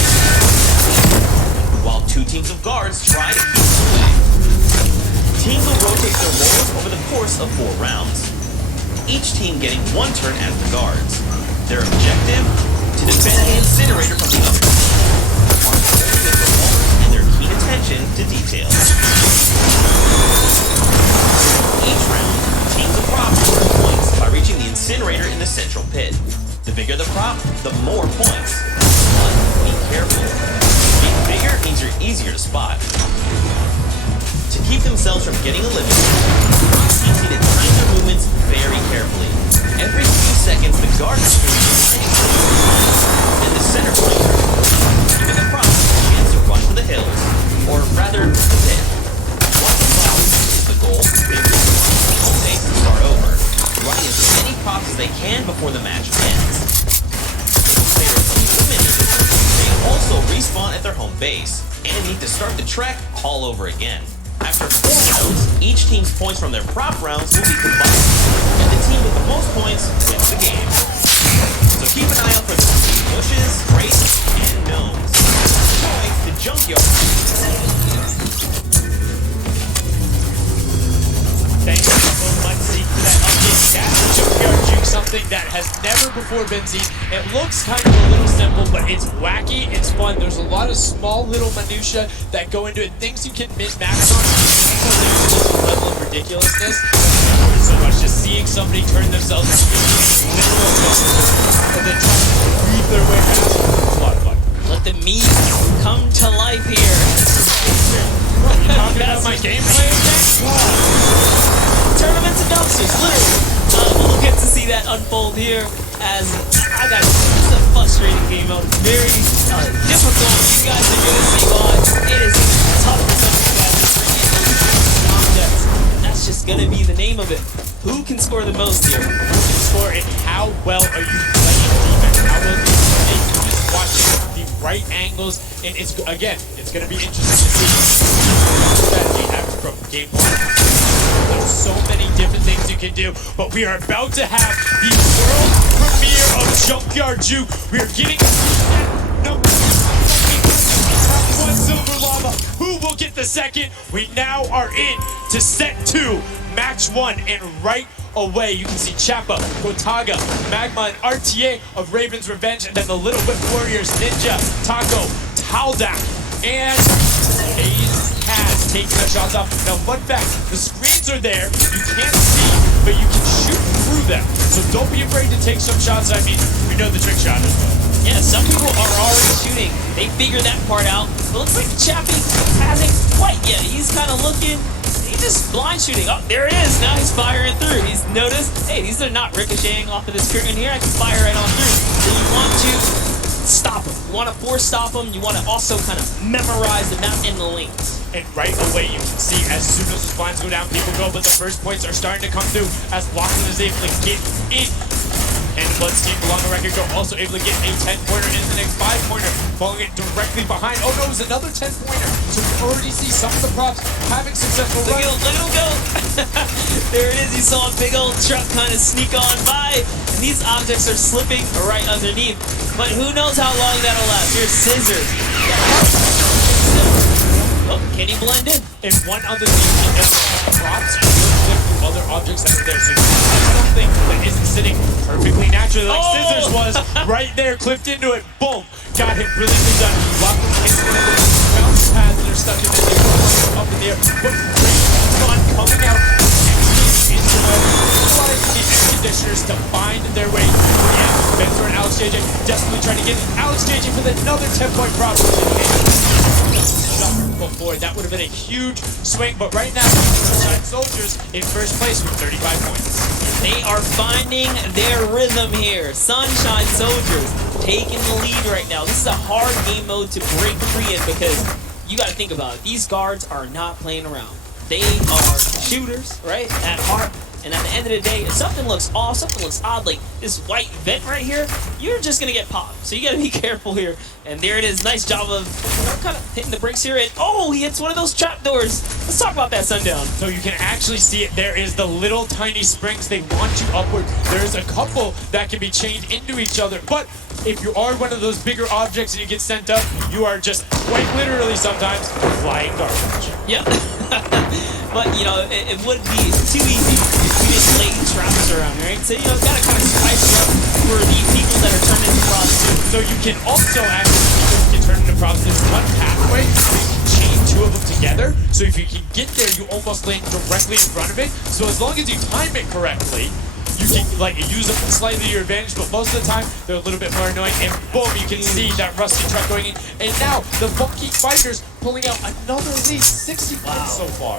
while 2 teams of guards try to keep it away. Teams will rotate their roles over the course of 4 rounds. Each team getting 1 turn as the guards. Their objective? To defend the incinerator from the other team. With revolvers and their keen attention to detail. Each round, teams of props earn points by reaching the incinerator in the central pit. The bigger the prop, the more points. But be careful. Being bigger means you're easier to spot. To keep themselves from getting eliminated, prop teams need to time their movements very carefully. Every few seconds, the guard is grinding and the center point, giving the props a chance to run for the hills, or rather, the pit. Once the prop is the goal, they will take to start over, running as many props as they can before the match ends. If players are eliminated, they also respawn at their home base and need to start the trek all over again. After 4 rounds, each team's points from their prop rounds will be combined, and the team with the most points wins the game. So keep an eye out for the bushes, crates, and gnomes. Enjoy the Junkyard. Thank you so much, Zeke, for that update. That's the Junkyard Juke, something that has never before been seen. It looks kind of a little simple, but it's wacky, it's fun. There's a lot of small little minutia that go into it, things you can min-max on. So there's just a level of ridiculousness. So much just seeing somebody turn themselves into literal monsters and then try to weave their way past it. It's a lot of fun. Let the memes come to life here. Talking about my gameplay again? Tournaments and dumpsters, literally. We'll get to see that unfold here as I got it's a frustrating game mode. Very difficult. You guys are gonna see why. It is tough for some of you guys to bring in those objects. And that's just gonna be the name of it. Who can score the most here? Score and how well are you playing defense? How well do you play? Just watching the right angles, and it's again, it's going to be interesting to see that we have from game one. There's so many different things you can do, but we are about to have the world premiere of Junkyard Juke. We are getting number one silver lava. Who will get the second? We now are in to set 2, match 1, and right away you can see Chappa, Gotaga, Magma, and RTA of Raven's Revenge, and then the Little Whip Warriors, Ninja, Taco, Taldak, and Hayes has taken the shots off. Now, fun fact, the screens are there, you can't see, but you can shoot through them. So don't be afraid to take some shots. I mean, we know the trick shot as well. Yeah, some people are already shooting. They figured that part out. It looks like Chappie hasn't quite yet. He's kind of looking. He's just blind shooting. Oh, there it is. Now he's firing through. He's noticed, hey, these are not ricocheting off of this curtain here. I can fire right on through. So you want to stop him. You want to force stop him. You want to also kind of memorize the map and the links. And right away you can see as soon as the blinds go down, people go, but the first points are starting to come through as Lachlan is able to get in. And Bloodstein along the record go also able to get a 10-pointer into the next 5-pointer, following it directly behind. Oh no, it was another 10-pointer. So we already see some of the props having successful runs. Look at him go. There it is. You saw a big old truck kind of sneak on by. And these objects are slipping right underneath. But who knows how long that'll last. Here's Scissors. Oh, can he blend in? And one other thing, props flip through other objects that are there. So you have something that isn't sitting perfectly naturally like Scissors was right there, clipped into it, boom, got him brilliantly done. Lachlan hits one of those bounce pads that are stuck in the air, up in the air, but great fun coming out into utilizing the air conditioners to find their way through the end. Benzer and Alex JJ desperately trying to get Alex JJ for another 10-point prop. Before that would have been a huge swing, but right now Sunshine Soldiers in first place with 35 points. They are finding their rhythm here. Sunshine Soldiers taking the lead right now. This is a hard game mode to break free in because you got to think about it. These guards are not playing around. They are shooters, right, at heart. And at the end of the day, if something looks off, something looks odd, like this white vent right here, you're just going to get popped. So you got to be careful here. And there it is. Nice job of kind of hitting the brakes here. And oh, he hits one of those trap doors. Let's talk about that, Sundown. So you can actually see it. There is the little tiny springs. They launch you upward. There's a couple that can be chained into each other. But if you are one of those bigger objects and you get sent up, you are just quite literally sometimes flying garbage. Yeah. But, you know, it would be too easy if we just lay traps around, right? So, you know, gotta kind of spice it up for the people that are turned into props too. So you can also actually get turned into props. There's one pathway where you can chain 2 of them together. So if you can get there, you almost land directly in front of it. So as long as you time it correctly, you can like use them slightly to your advantage, but most of the time they're a little bit more annoying. And boom, you can see that rusty truck going in. And now the Funky Fighters pulling out another lead, 60 points so far.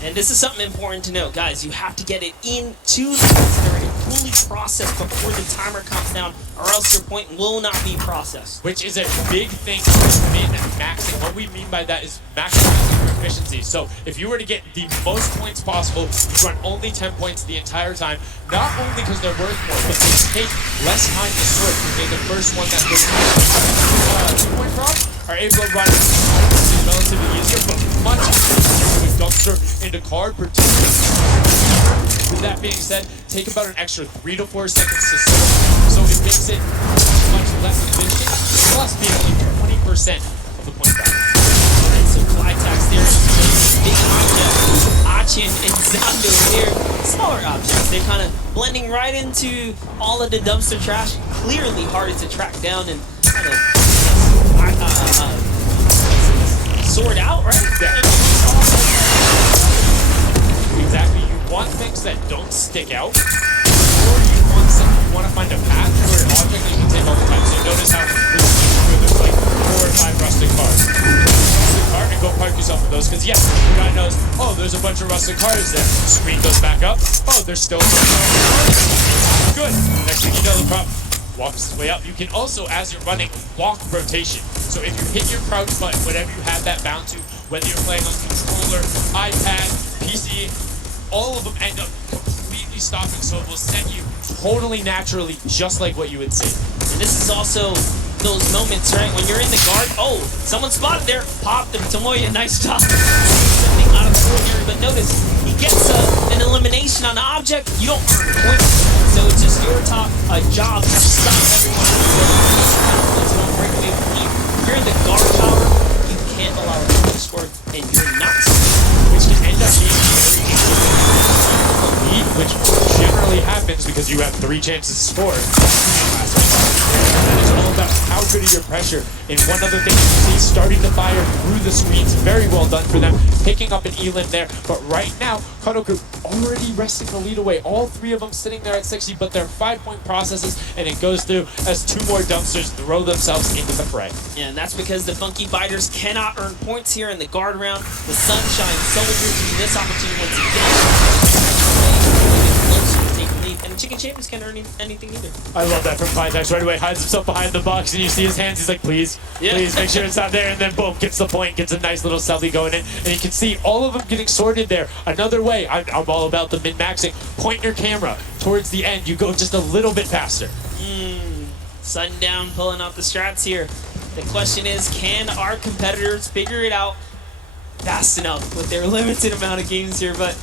And this is something important to note, guys. You have to get it into the incinerator and fully processed before the timer counts down, or else your point will not be processed. Which is a big thing with min-maxing. What we mean by that is maximizing your efficiency. So if you were to get the most points possible, you run only 10 points the entire time. Not only because they're worth more, but they take less time to sort. Because they're the first one that goes 2-point prop are able to run relatively easier, but much easier with dumpster into card, particularly. With that being said, take about an extra 3 to 4 seconds to sort, so it makes it much less efficient, plus being only 20% of the point value. Alright, so Flytax there, big objects, Achin and Zando here, smaller objects. They're kind of blending right into all of the dumpster trash, clearly harder to track down and kind of sort out, right? Yeah. Exactly. You want things that don't stick out, or you want to find a path or an object that you can take all the time. So notice how there's like 5 rusted cars. Rusted car and go park yourself in those, because yes, the guy knows, oh, there's a bunch of rusted cars there. Screen goes back up. Oh, there's still a bunch of rusted cars. Good. Next thing you know, the prop walks his way up. You can also, as you're running, walk rotation. So if you hit your crouch button, whatever you have that bound to, whether you're playing on controller, iPad, PC, all of them end up completely stopping, so it will set you totally naturally, just like what you would see. And this is also those moments, right, when you're in the guard. Oh, someone spotted there. Popped him. Tomoya, nice job. Something out of the ordinary, but notice he gets an elimination on the object. You don't earn points, so it's just your job to stop everyone from going breakaway with you. If you're in the guard tower, you can't allow a point to score, and you're not. Which can end up being very lead, which generally happens because you have 3 chances to score. That is all about how good is your pressure. And one other thing you can see, starting to fire through the screens, very well done for them, picking up an elim there. But right now, Kadoku already wresting the lead away. All 3 of them sitting there at 60, but they're 5-point processes, and it goes through as 2 more dumpsters throw themselves into the fray. Yeah, and that's because the Funky Biters cannot earn points here in the guard round. The Sunshine Soldiers use this opportunity once again. And the Chicken Champions can't earn anything either. I love that from Pytax. Right away, hides himself behind the box, and you see his hands. He's like, please, please make sure it's not there. And then boom, gets the point, gets a nice little selfie going in. And you can see all of them getting sorted there. Another way, I'm all about the min-maxing. Point your camera towards the end. You go just a little bit faster. Sundown pulling out the strats here. The question is, can our competitors figure it out fast enough with their limited amount of games here? But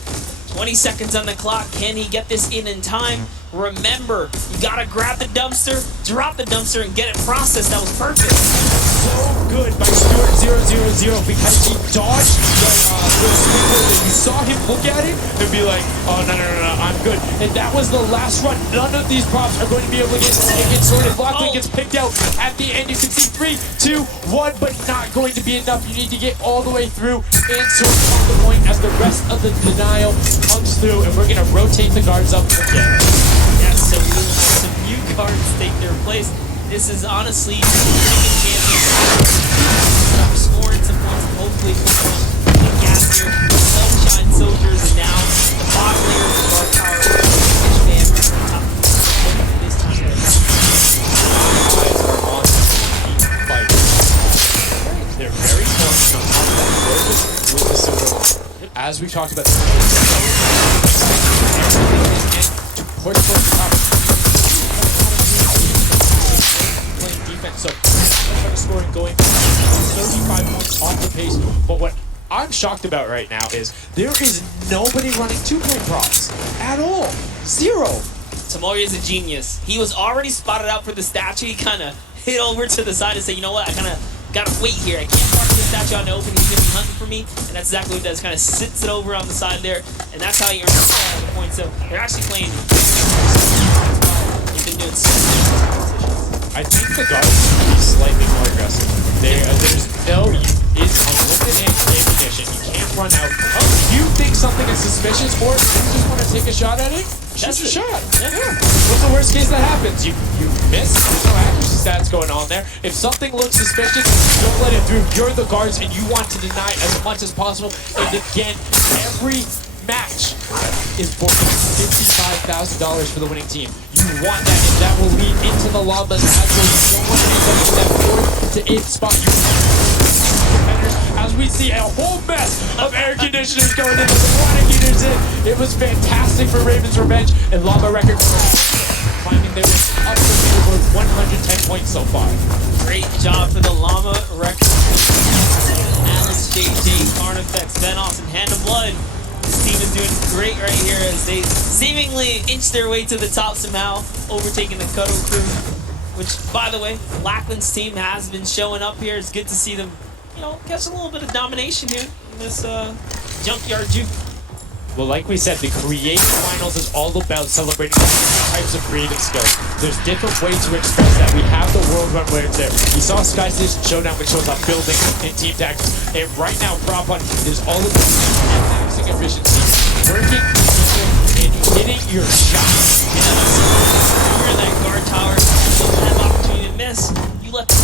20 seconds on the clock. Can he get this in time? Remember, you gotta grab the dumpster, drop the dumpster, and get it processed. That was perfect. So good by Stuart000 because he dodged the sprinkler. You saw him look at it and be like, oh, no, I'm good. And that was the last run. None of these props are going to be able to get sorted. Lockley gets picked out. At the end, you can see 3, 2, 1, but not going to be enough. You need to get all the way through and sort on the point as the rest of the denial comes through, and we're going to rotate the guards up again. Yes, so we will have some new cards take their place. This is honestly Chicken Champions scoring some points and hopefully the gas here. Sunshine Soldiers, and now the bottom layer of our power. Fish Man on top. This time they're very focused on top of that focus with the silver. As we talked about, to push for the top. Playing defense, so that's scoring going 35 points off the pace. But what I'm shocked about right now is there is nobody running 2-point props at all. 0. Tomoya is a genius. He was already spotted out for the statue. He kind of hit over to the side and said, you know what, I kind of gotta wait here. I can't park this statue out in the open. He's gonna be hunting for me, and that's exactly what he does. Kind of sits it over on the side there, and that's how he earns the point. So they're actually playing. They've been doing so I think the guards should be slightly more aggressive. There's no unlimited ammunition. You can't run out. Oh, you think something is suspicious, or you just want to take a shot at it? Shoot your shot. Yeah. What's the worst case that happens? You miss. There's no accuracy stats going on there. If something looks suspicious, don't let it through. You're the guards, and you want to deny as much as possible. And again, every match is for $55,000 for the winning team. You want that, and that will lead into the llamas as well. You don't want to end up in that 4th to 8th spot. You competitors, as we see a whole mess of air conditioners going into the water heaters in. It was fantastic for Raven's Revenge, and Llama Record climbing their way up the leaderboard, 110 points so far. great job for the Llama Record. Alice, JJ, Carnifex, Venoss, and Hand of Blood. This team is doing great right here as they seemingly inch their way to the top somehow, overtaking the Cuddle Crew. Which, by the way, Lackland's team has been showing up here. It's good to see them, you know, catch a little bit of domination here in this Junkyard Juke. Well, like we said, the Creative Finals is all about celebrating different types of creative skills. There's different ways to express that. We have the World Run where it's there. We saw Sky Station Showdown, which shows up building and team tactics. And right now, Prop Hunt is all about maxing efficiency, working and hitting your shots. Yeah, so you're in that guard tower, you don't have opportunity to miss. You let the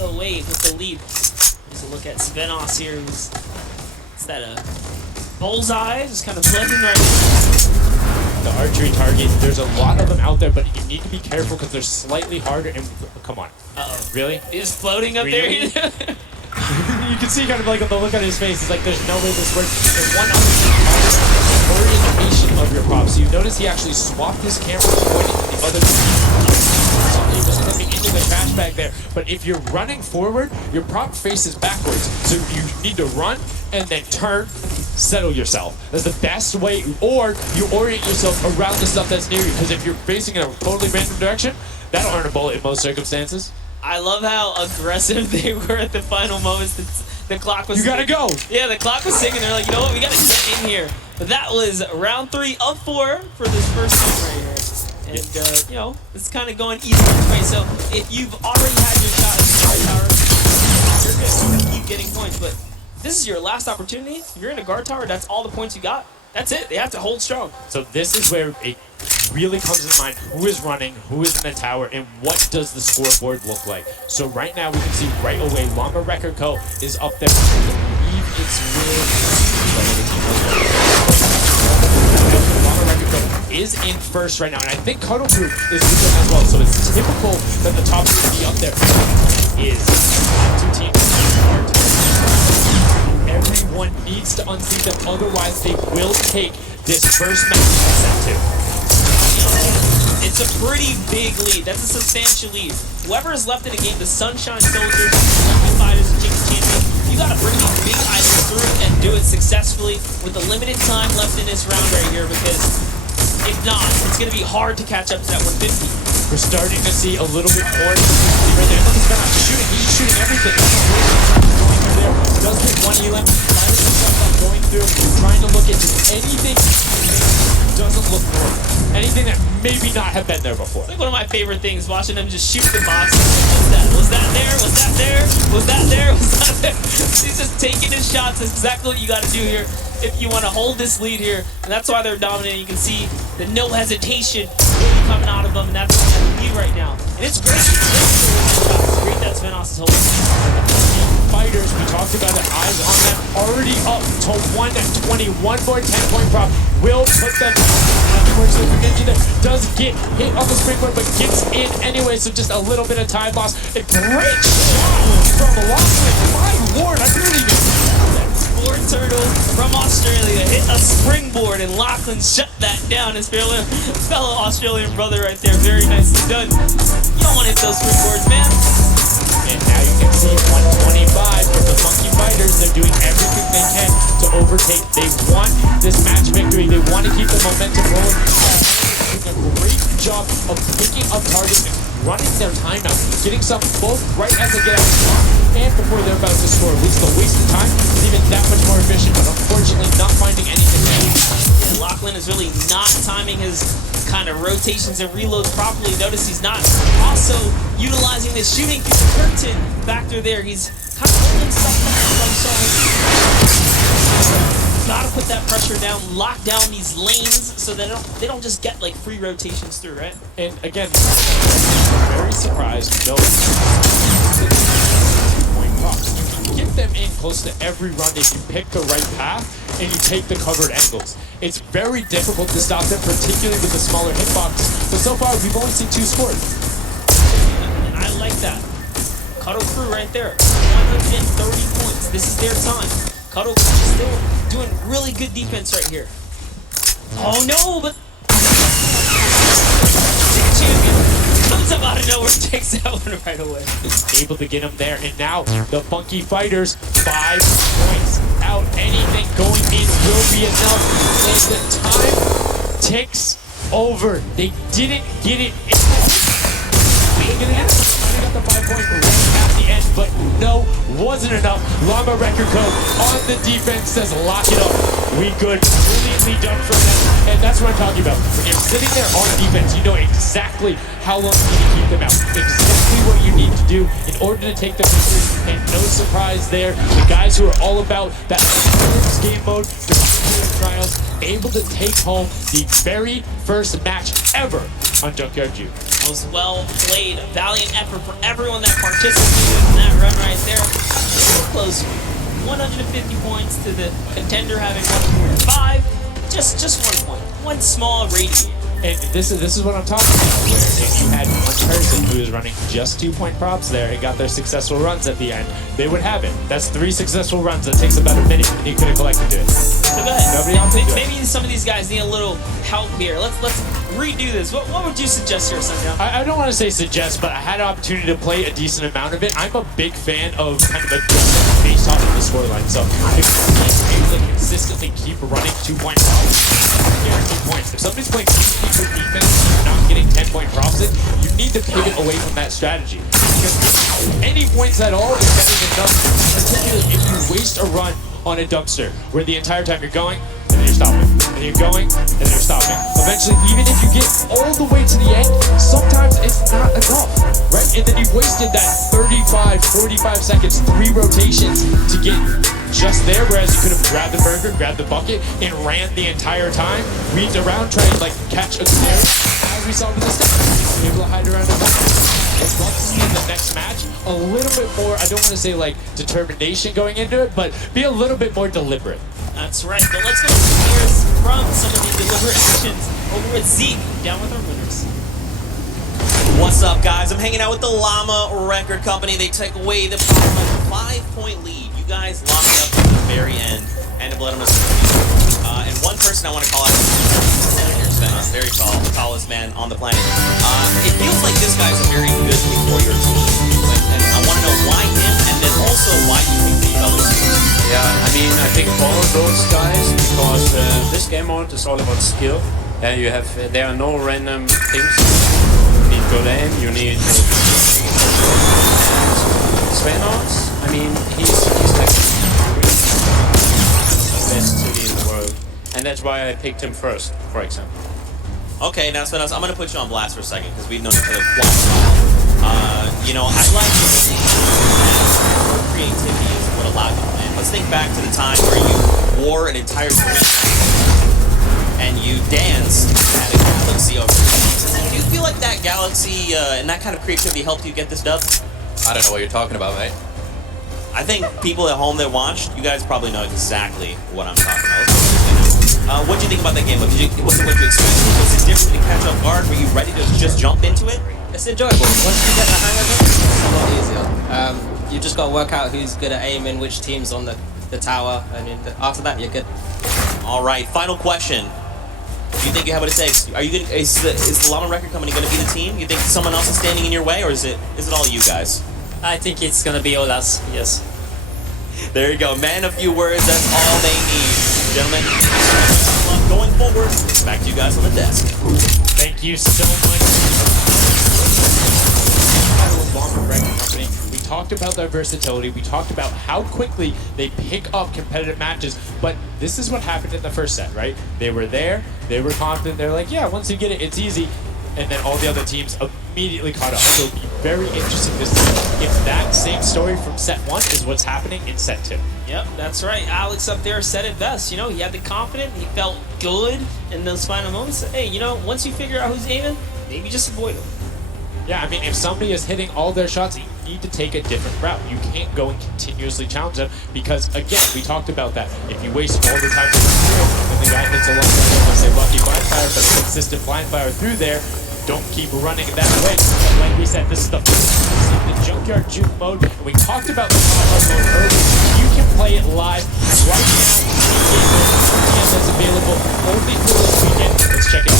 away with the lead. Here's a look at Svenos here. It's that bullseye, just kind of blending right now. The archery target, there's a lot of them out there, but you need to be careful because they're slightly harder. And come on. Uh-oh. Really? He's floating up Really? there. You can see kind of like the look on his face. It's like there's no way this works. And one orientation of your prop. So you notice he actually swapped his camera and pointed to the other direction. He was coming into the trash bag there. But if you're running forward, your prop faces backwards. So you need to run and then turn, settle yourself. That's the best way. Or you orient yourself around the stuff that's near you. Because if you're facing in a totally random direction, that'll earn a bullet in most circumstances. I love how aggressive they were at the final moments. The clock was. You gotta go. Yeah, the clock was ticking. They're like, you know what? We gotta get in here. But that was round 3 of 4 for this first game right here. And you know, it's kind of going either way. So if you've already had your shot at the guard tower, you're good. You can keep getting points. But this is your last opportunity. If you're in a guard tower, that's all the points you got. That's it. They have to hold strong. So this is where it really comes to mind who is running, who is in the tower, and what does the scoreboard look like. So right now we can see right away Llama Record Co. is up there. I believe it's with Llama Record Co. is in first right now, and I think Cuddle Crew is with them as well. So it's typical that the top 2 be up there. Is 2 teams. Everyone needs to unseat them, otherwise they will take this first match set 2. It's a pretty big lead. That's a substantial lead. Whoever is left in the game, the Sunshine Soldiers, the Fighters, and Chicken Champions, you gotta bring these big items through and do it successfully with the limited time left in this round right here, because if not, it's gonna be hard to catch up to that 150. We're starting to see a little bit more right there. Look, he's not shooting. He's shooting everything. Going through there. Does hit 1 elim. Fires himself up going through. Trying to look into anything doesn't look normal. Anything that maybe not have been there before. It's like one of my favorite things, watching them just shoot the box. What's that? Was that there? Was that there? Was that there? Was that there? He's just taking his shots. That's exactly what you got to do here if you want to hold this lead here. And that's why they're dominating. You can see the no hesitation really coming out of them. And that's what they lead right now. And it's great. It's great that Svenos is holding. Fighters, we talked about it, eyes on them, already up to 120. One more 10-point prop will put them unfortunately Ninja there does get hit on the springboard, but gets in anyway, so just a little bit of time loss. A great shot from Lachlan. My lord, I really Sport Turtle from Australia hit a springboard, and Lachlan shut that down. His fellow Australian brother right there. Very nicely done. You don't want to hit those springboards, man. And now you can see 125 from the Monkey Fighters. They're doing everything they can to overtake. They want this match victory. They want to keep the momentum rolling. Doing a great job of picking up targets and running their timeout, getting some both right as they get out of the clock and before they're about to score. At least the waste of time is even that much more efficient, but unfortunately not finding anything new. Yeah, Lachlan is really not timing his kind of rotations and reloads properly. Notice he's not also utilizing this shooting through the curtain factor there. He's kind of holding stuff back. Gotta put that pressure down, lock down these lanes so that they don't just get like free rotations through, right? And again, very surprised. No 2-point props. You can get them in close to every run if you pick the right path and you take the covered angles. It's very difficult to stop them, particularly with the smaller hitbox. But so far, we've only seen 2 scored. And I like that. Cuddle Crew right there, 130 points. This is their time. Cuddle Crew still doing really good defense right here. Oh no, but champion comes up out of nowhere, takes that one right away. Able to get him there, and now the Funky Fighters, 5 points out. Anything going in will be enough, and the time ticks over. They didn't get it. They got the 5-point right at the end, but no, wasn't enough. Llama Record Co. on the defense says lock it up. We good. Brilliantly done from them. And that's what I'm talking about. When you're sitting there on defense, you know exactly how long you need to keep them out. Exactly what you need to do in order to take the victory. And no surprise there. The guys who are all about that game mode, the trials, able to take home the very first match ever on Junkyard Juke. That was well played. A valiant effort for everyone that participated in that run right there. So close. 150 points to the contender having 145. Just 1 point. One small radius. And this is what I'm talking about, where if you had one person who was running just 2-point props there and got their successful runs at the end, they would have it. That's 3 successful runs. That takes about a minute, and he could have collected it. So go ahead. Nobody else can do it. Maybe some of these guys need a little help here. Let's redo this. What would you suggest here, Sundown? I don't want to say suggest, but I had an opportunity to play a decent amount of it. I'm a big fan of kind of adjusting based off of the scoreline. So if somebody's able to consistently keep running 2-point props, guaranteed points. If somebody's playing good defense, you're not getting 10-point props in, you need to pivot away from that strategy. Because any points at all is better than nothing. Particularly if you waste a run on a dumpster, where the entire time you're going, and then you're stopping, and you're going, and then you're stopping. Eventually, even if you get all the way to the end, sometimes it's not enough, right? And then you've wasted that 35, 45 seconds, 3 rotations to get just there, whereas you could have grabbed the burger, grabbed the bucket, and ran the entire time, weaved around, trying to like catch a canary, as we saw with the step, able to hide around a bucket. I'd love to see in the next match a little bit more, I don't want to say like determination going into it, but be a little bit more deliberate. That's right. But let's go hear from some of the deliberations over at Zeke, down with our winners. What's up, guys? I'm hanging out with the Llama Record Company. They take away the 5-point lead. You guys locked it up at the very end. And to let them know. And one person I want to call out is Venos. Very tall, tallest man on the planet. It feels like this guy's a very good pick for your team. And I want to know why him, and then also why you think these others. Yeah, I mean, I think all of those guys, because this game mode is all about skill. And you have, there are no random things. You need good aim, you need Svenos. I mean, he's like the best city in the world. And that's why I picked him first, for example. Okay, now Svenos, I'm going to put you on blast for a second, because we've known each other quite a while. You know, I like your creativity is what allowed you to win. Let's think back to the time where you wore an entire green and you danced at a galaxy over there. Do you feel like that galaxy and that kind of creativity helped you get this dub? I don't know what you're talking about, mate. I think people at home that watched, you guys probably know exactly what I'm talking about. What do you think about that game? Was it what you expected? Was it different to catch off guard? Were you ready to just jump into it? It's enjoyable. Once you get the hang of it, it's a lot easier. You just got to work out who's good at aiming, which team's on the tower, and after that, you're good. All right, final question. Do you think you have what it takes? Are you gonna, is the Llama Record Company going to be the team? You think someone else is standing in your way, or is it all you guys? I think it's going to be all us, yes. There you go, man. A few words, that's all they need. Gentlemen, going forward, back to you guys on the desk. Thank you so much. Llama Record Company. We talked about their versatility. We talked about how quickly they pick up competitive matches. But this is what happened in the first set, right? They were there. They were confident. They're like, yeah, once you get it, it's easy. And then all the other teams immediately caught up. So it'll be very interesting to see if that same story from set 1 is what's happening in set 2. Yep, that's right. Alex up there said it best. You know, he had the confidence. He felt good in those final moments. Hey, you know, once you figure out who's aiming, maybe just avoid them. Yeah, I mean, if somebody is hitting all their shots, you need to take a different route. You can't go and continuously challenge them because, again, we talked about that. If you waste all the time to run through, then the guy hits a long time, let's say lucky blind fire, but a consistent blind fire through there, don't keep running it that way. Like we said, this is the Junkyard Juke mode, and we talked about the combo mode earlier. You can play it live right now. The game that's available only for this weekend. Let's check it out.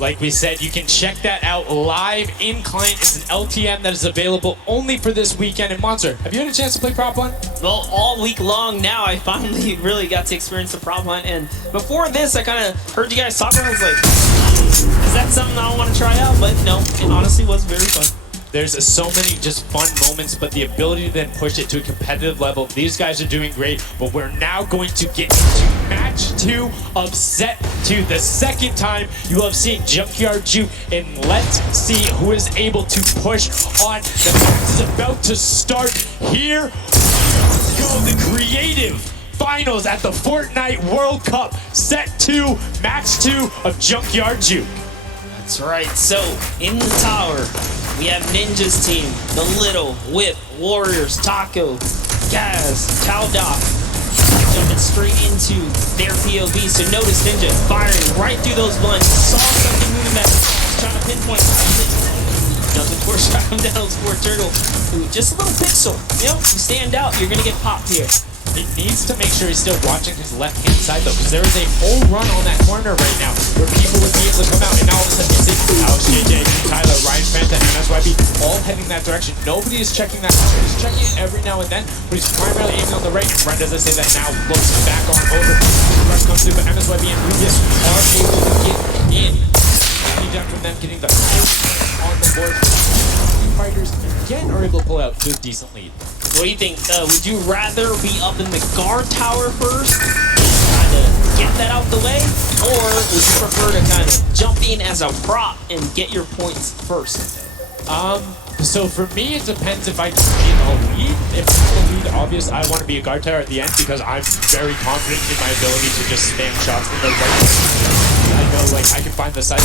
Like we said, you can check that out live in client. It's an LTM that is available only for this weekend. And Monster, have you had a chance to play Prop Hunt? Well, all week long now, I finally really got to experience the Prop Hunt. And before this, I kind of heard you guys talking. I was like, is that something I want to try out? But no, it honestly was very fun. There's so many just fun moments, but the ability to then push it to a competitive level, these guys are doing great, but we're now going to get into match 2 of set 2. The second time you will have seen Junkyard Juke, and let's see who is able to push on. The match is about to start here. Let's go, the creative finals at the Fortnite World Cup, set 2, match 2 of Junkyard Juke. That's right. So in the tower, we have Ninja's team, the Little, Whip, Warriors, Taco, Gaz, Taldoc, jumping straight into their POV. So notice Ninja firing right through those blinds. Saw something moving back. Trying to pinpoint. Doesn't force track him down. Sport Turtle. Ooh, just a little pixel. You know, you stand out, you're going to get popped here. He needs to make sure he's still watching his left-hand side, though, because there is a whole run on that corner right now where people would be able to come out, and now all of a sudden you see Alex, JJ, Tyler, Ryan Fanta, and MSYB all heading that direction. Nobody is checking that out. He's checking it every now and then, but he's primarily aiming on the right. And Brent, as I say that now, looks back on over. Rush comes through, but MSYB and Rubius are able to get in. Done from them getting the on the board. Fighters again are able to pull out to a decent lead. What do you think? Would you rather be up in the guard tower first, kind of get that out the way, or would you prefer to kind of jump in as a prop and get your points first? So for me, it depends if I can get a lead. If it's the lead, obvious, I want to be a guard tower at the end because I'm very confident in my ability to just spam shots in the right. I know, like, I can find the side.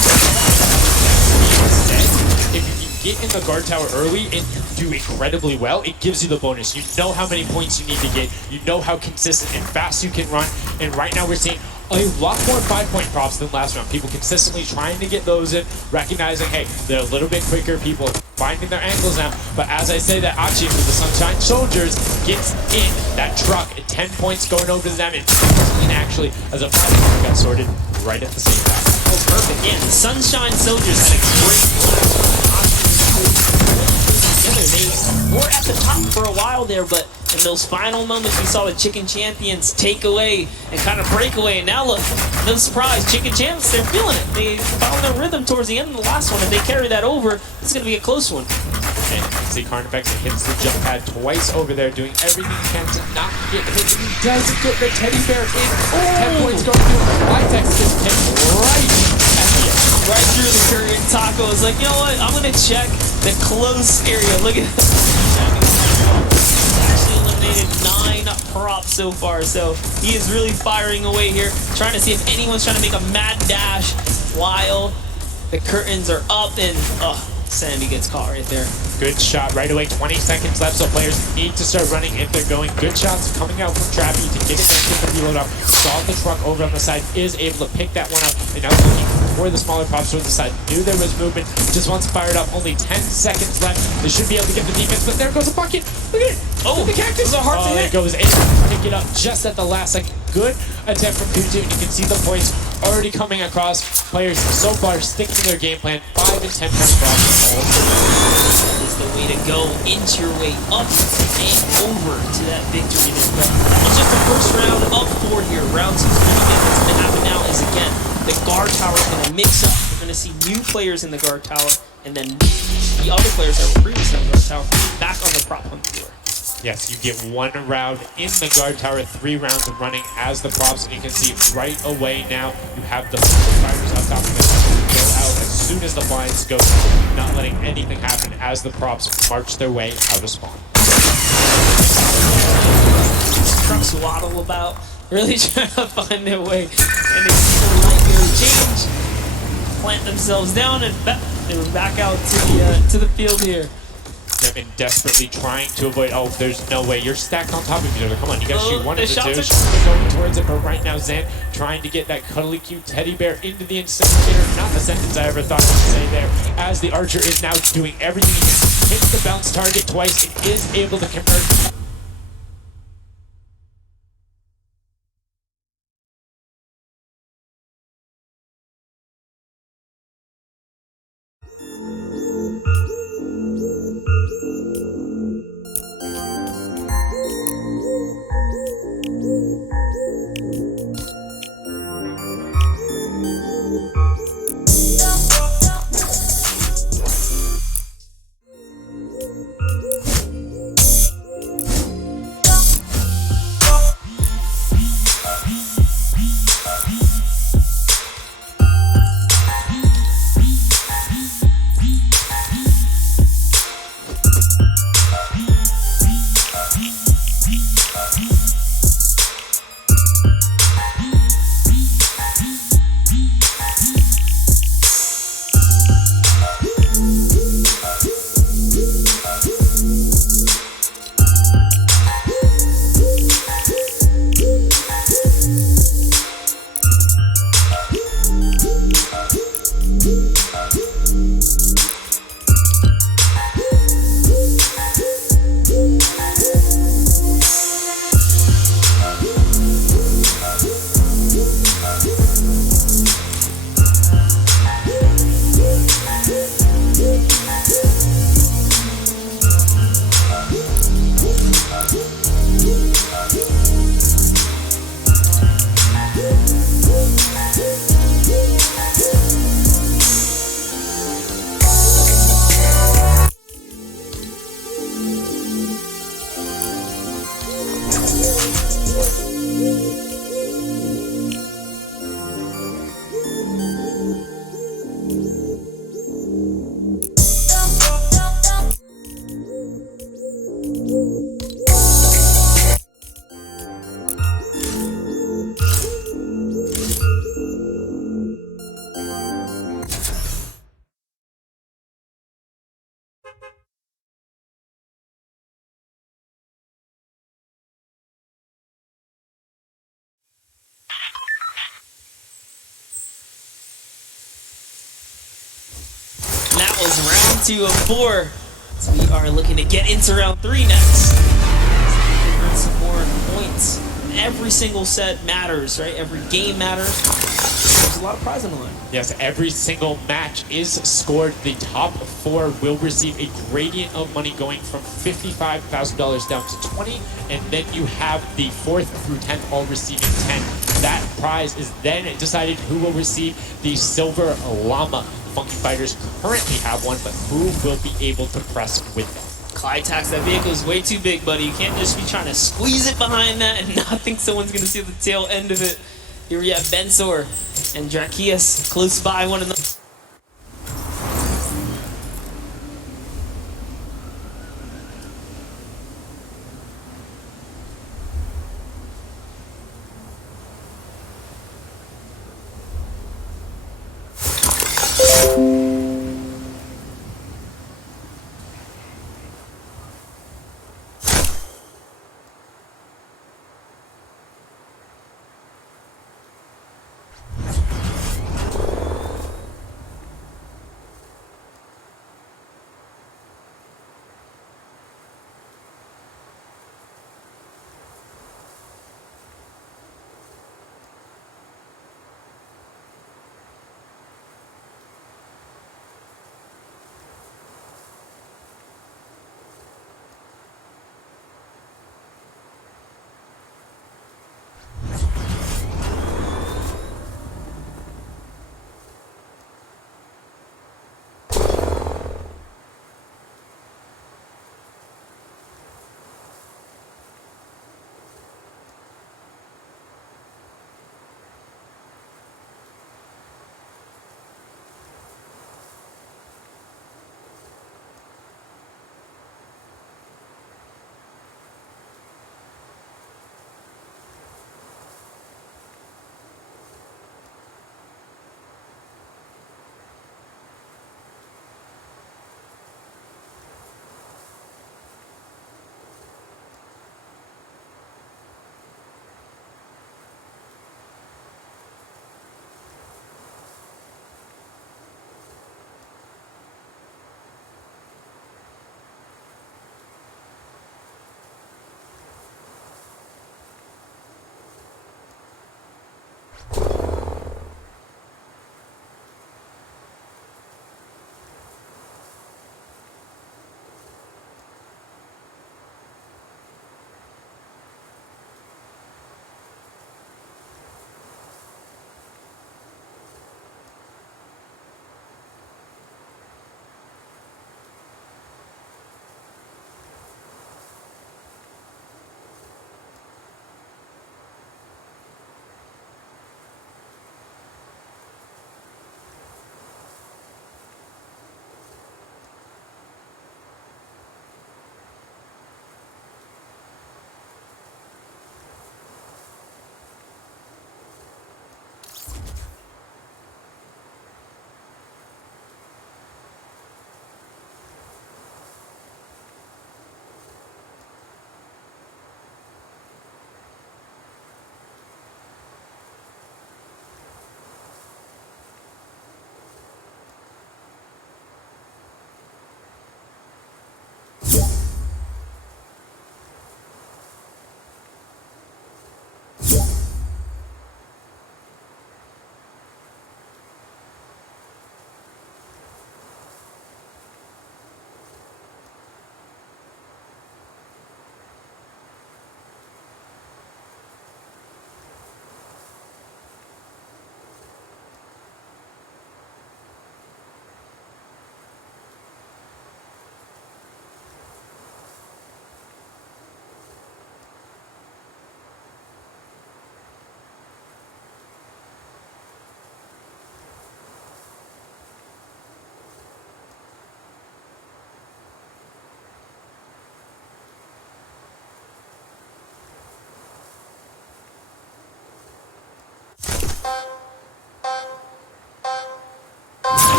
If you can get in the guard tower early and do incredibly well, it gives you the bonus. You know how many points you need to get. You know how consistent and fast you can run. And right now we're seeing a lot more 5-point props than last round. People consistently trying to get those in, recognizing, hey, they're a little bit quicker. People finding their angles now. But as I say that, Achi with the Sunshine Soldiers gets in that truck. 10 points going over to them, and actually, as a 5-point got sorted right at the same time. Oh, perfect. Yeah, the Sunshine Soldiers had a great They were at the top for a while there, but in those final moments, we saw the Chicken Champions take away and kind of break away. And now look, no surprise, Chicken Champs, they're feeling it. They found their rhythm towards the end of the last one, and they carry that over. It's going to be a close one. And you can see Carnifex hits the jump pad twice over there, doing everything he can to not get hit. And he does get the teddy bear in. 10 points going through. Vitex gets picked right at the end. Right through the current. Taco is like, you know what? I'm going to check the close area. Look at that. Actually eliminated 9 props so far, so he is really firing away here, trying to see if anyone's trying to make a mad dash while the curtains are up, and Sandy gets caught right there. Good shot right away. 20 seconds left, so players need to start running if they're going. Good shots coming out from Trappy to get it back, get the reload up. Saw the truck over on the side, is able to pick that one up, and now looking for the smaller props towards the side. Knew there was movement, just once fired up. Only 10 seconds left. They should be able to get the defense, but there goes a bucket. Look at it. Oh, the cactus. it was a hard to hit. It goes in. Pick it up just at the last second. Good attempt from Kutu, and you can see the points already coming across. Players so far sticking to their game plan. 5 and 10 point props. Is the way to go. Inch your way up and over to that victory there. But it's just the first round of 4 here. Round 2 is going to begin. What's going to happen now is, again, the guard tower is going to mix up. We're going to see new players in the guard tower, and then the other players that were previously in the guard tower back on the prop hunt floor. Yes, you get 1 round in the guard tower, 3 rounds of running as the props, and you can see right away now you have the fighters up top of the go out as soon as the blinds go, not letting anything happen as the props march their way out of spawn. Trucks waddle about, really trying to find their way, and they see the light gear change, plant themselves down, and they're back out to the field here. They've been desperately trying to avoid. Oh, there's no way. You're stacked on top of each other. Come on, you gotta shoot one of the two. Shots are going towards it, but right now Zan trying to get that cuddly cute teddy bear into the incinerator. Not the sentence I ever thought to say there. As the archer is now doing everything he can, hits the bounce target twice, and is able to convert. goes round 2 of 4. So we are looking to get into round 3 next. Earn some more points. Every single set matters, right? Every game matters. There's a lot of prize on the line. Yes, every single match is scored. The top 4 will receive a gradient of money going from $55,000 down to 20, and then you have the 4th through 10th all receiving 10. That prize is then decided who will receive the Silver Llama. Funky Fighters currently have one, but who will be able to press with them? Clyde tax, that vehicle is way too big, buddy. You can't just be trying to squeeze it behind that and not think someone's going to see the tail end of it. Here we have Bensor and Drakias close by one another.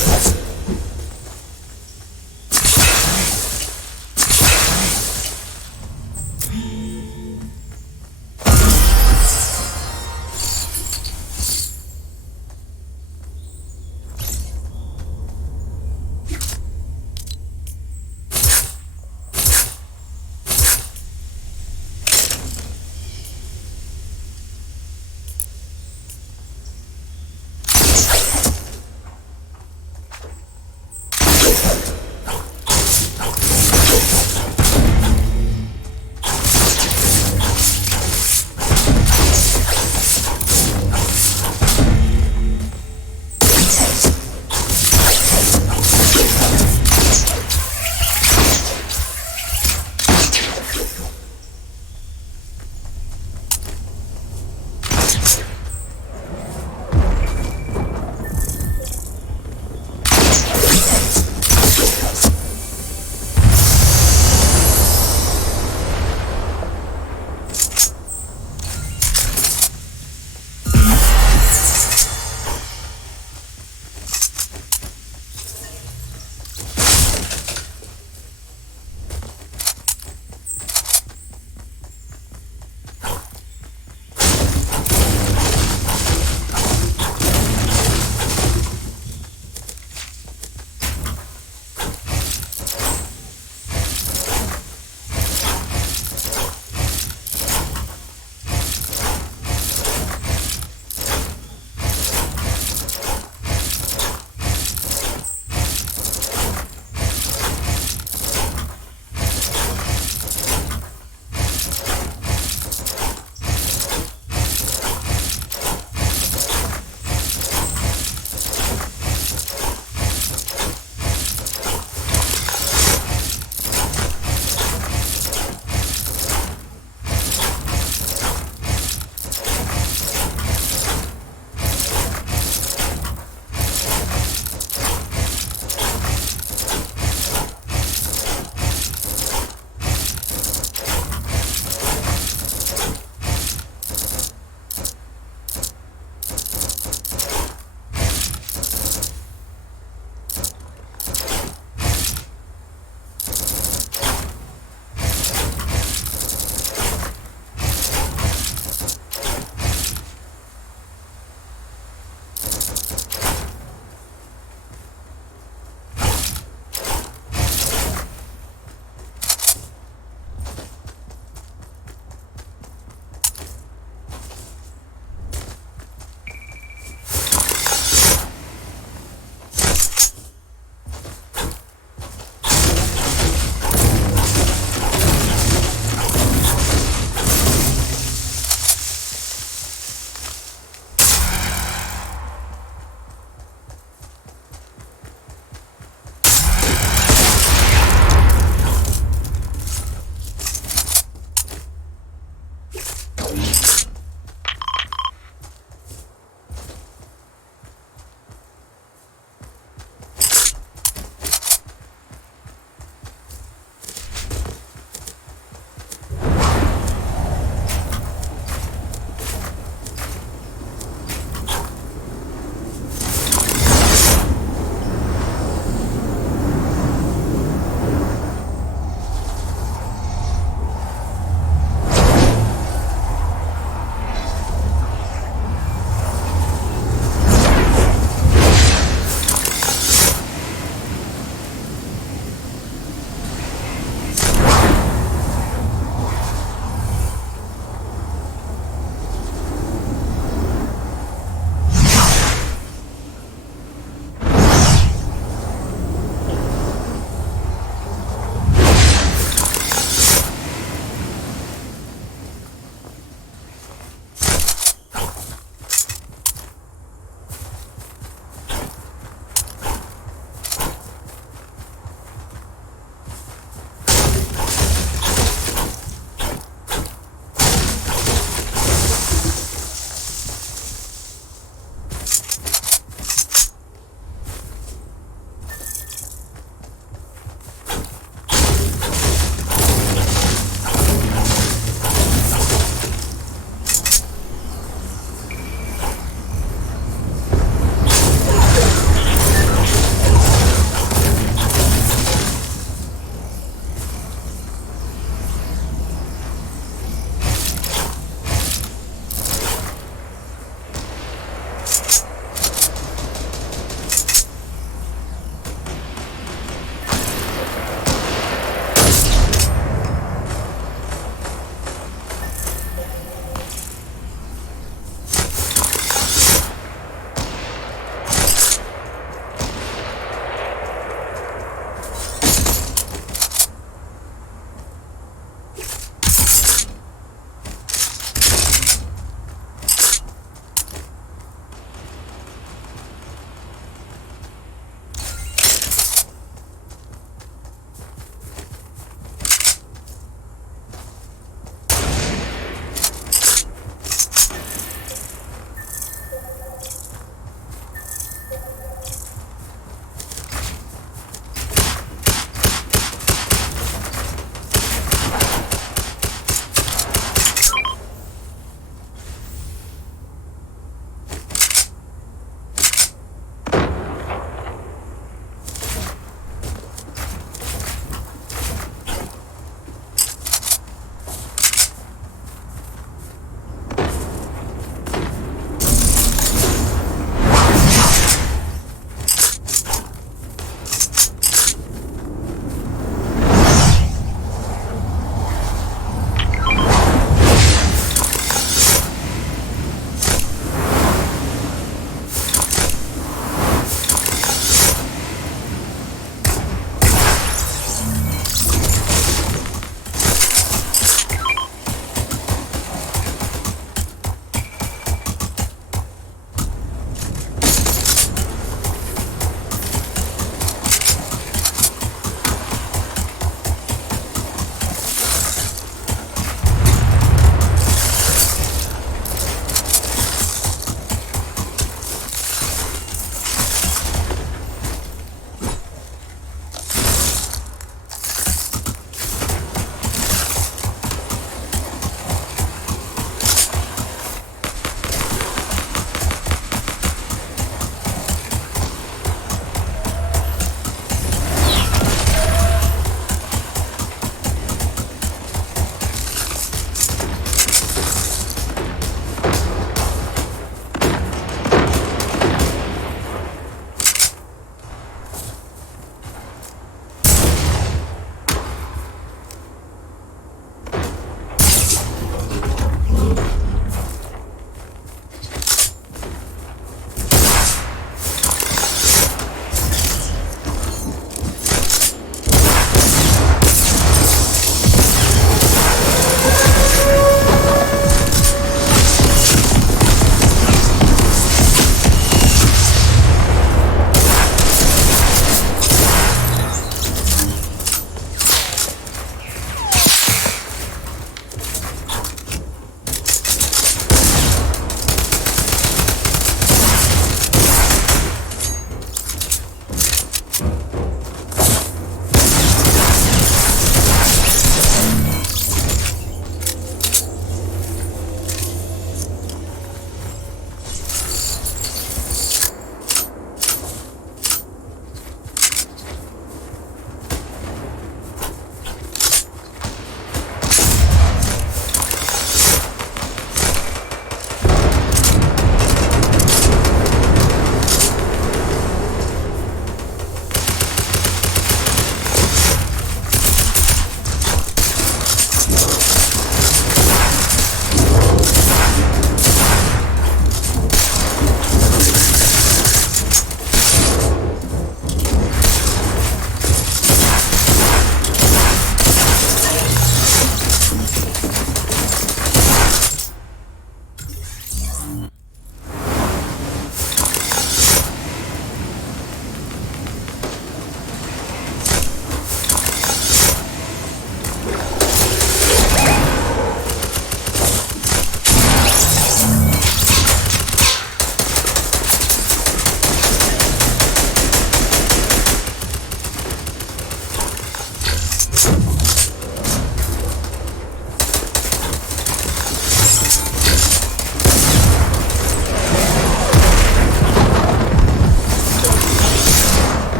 Jam.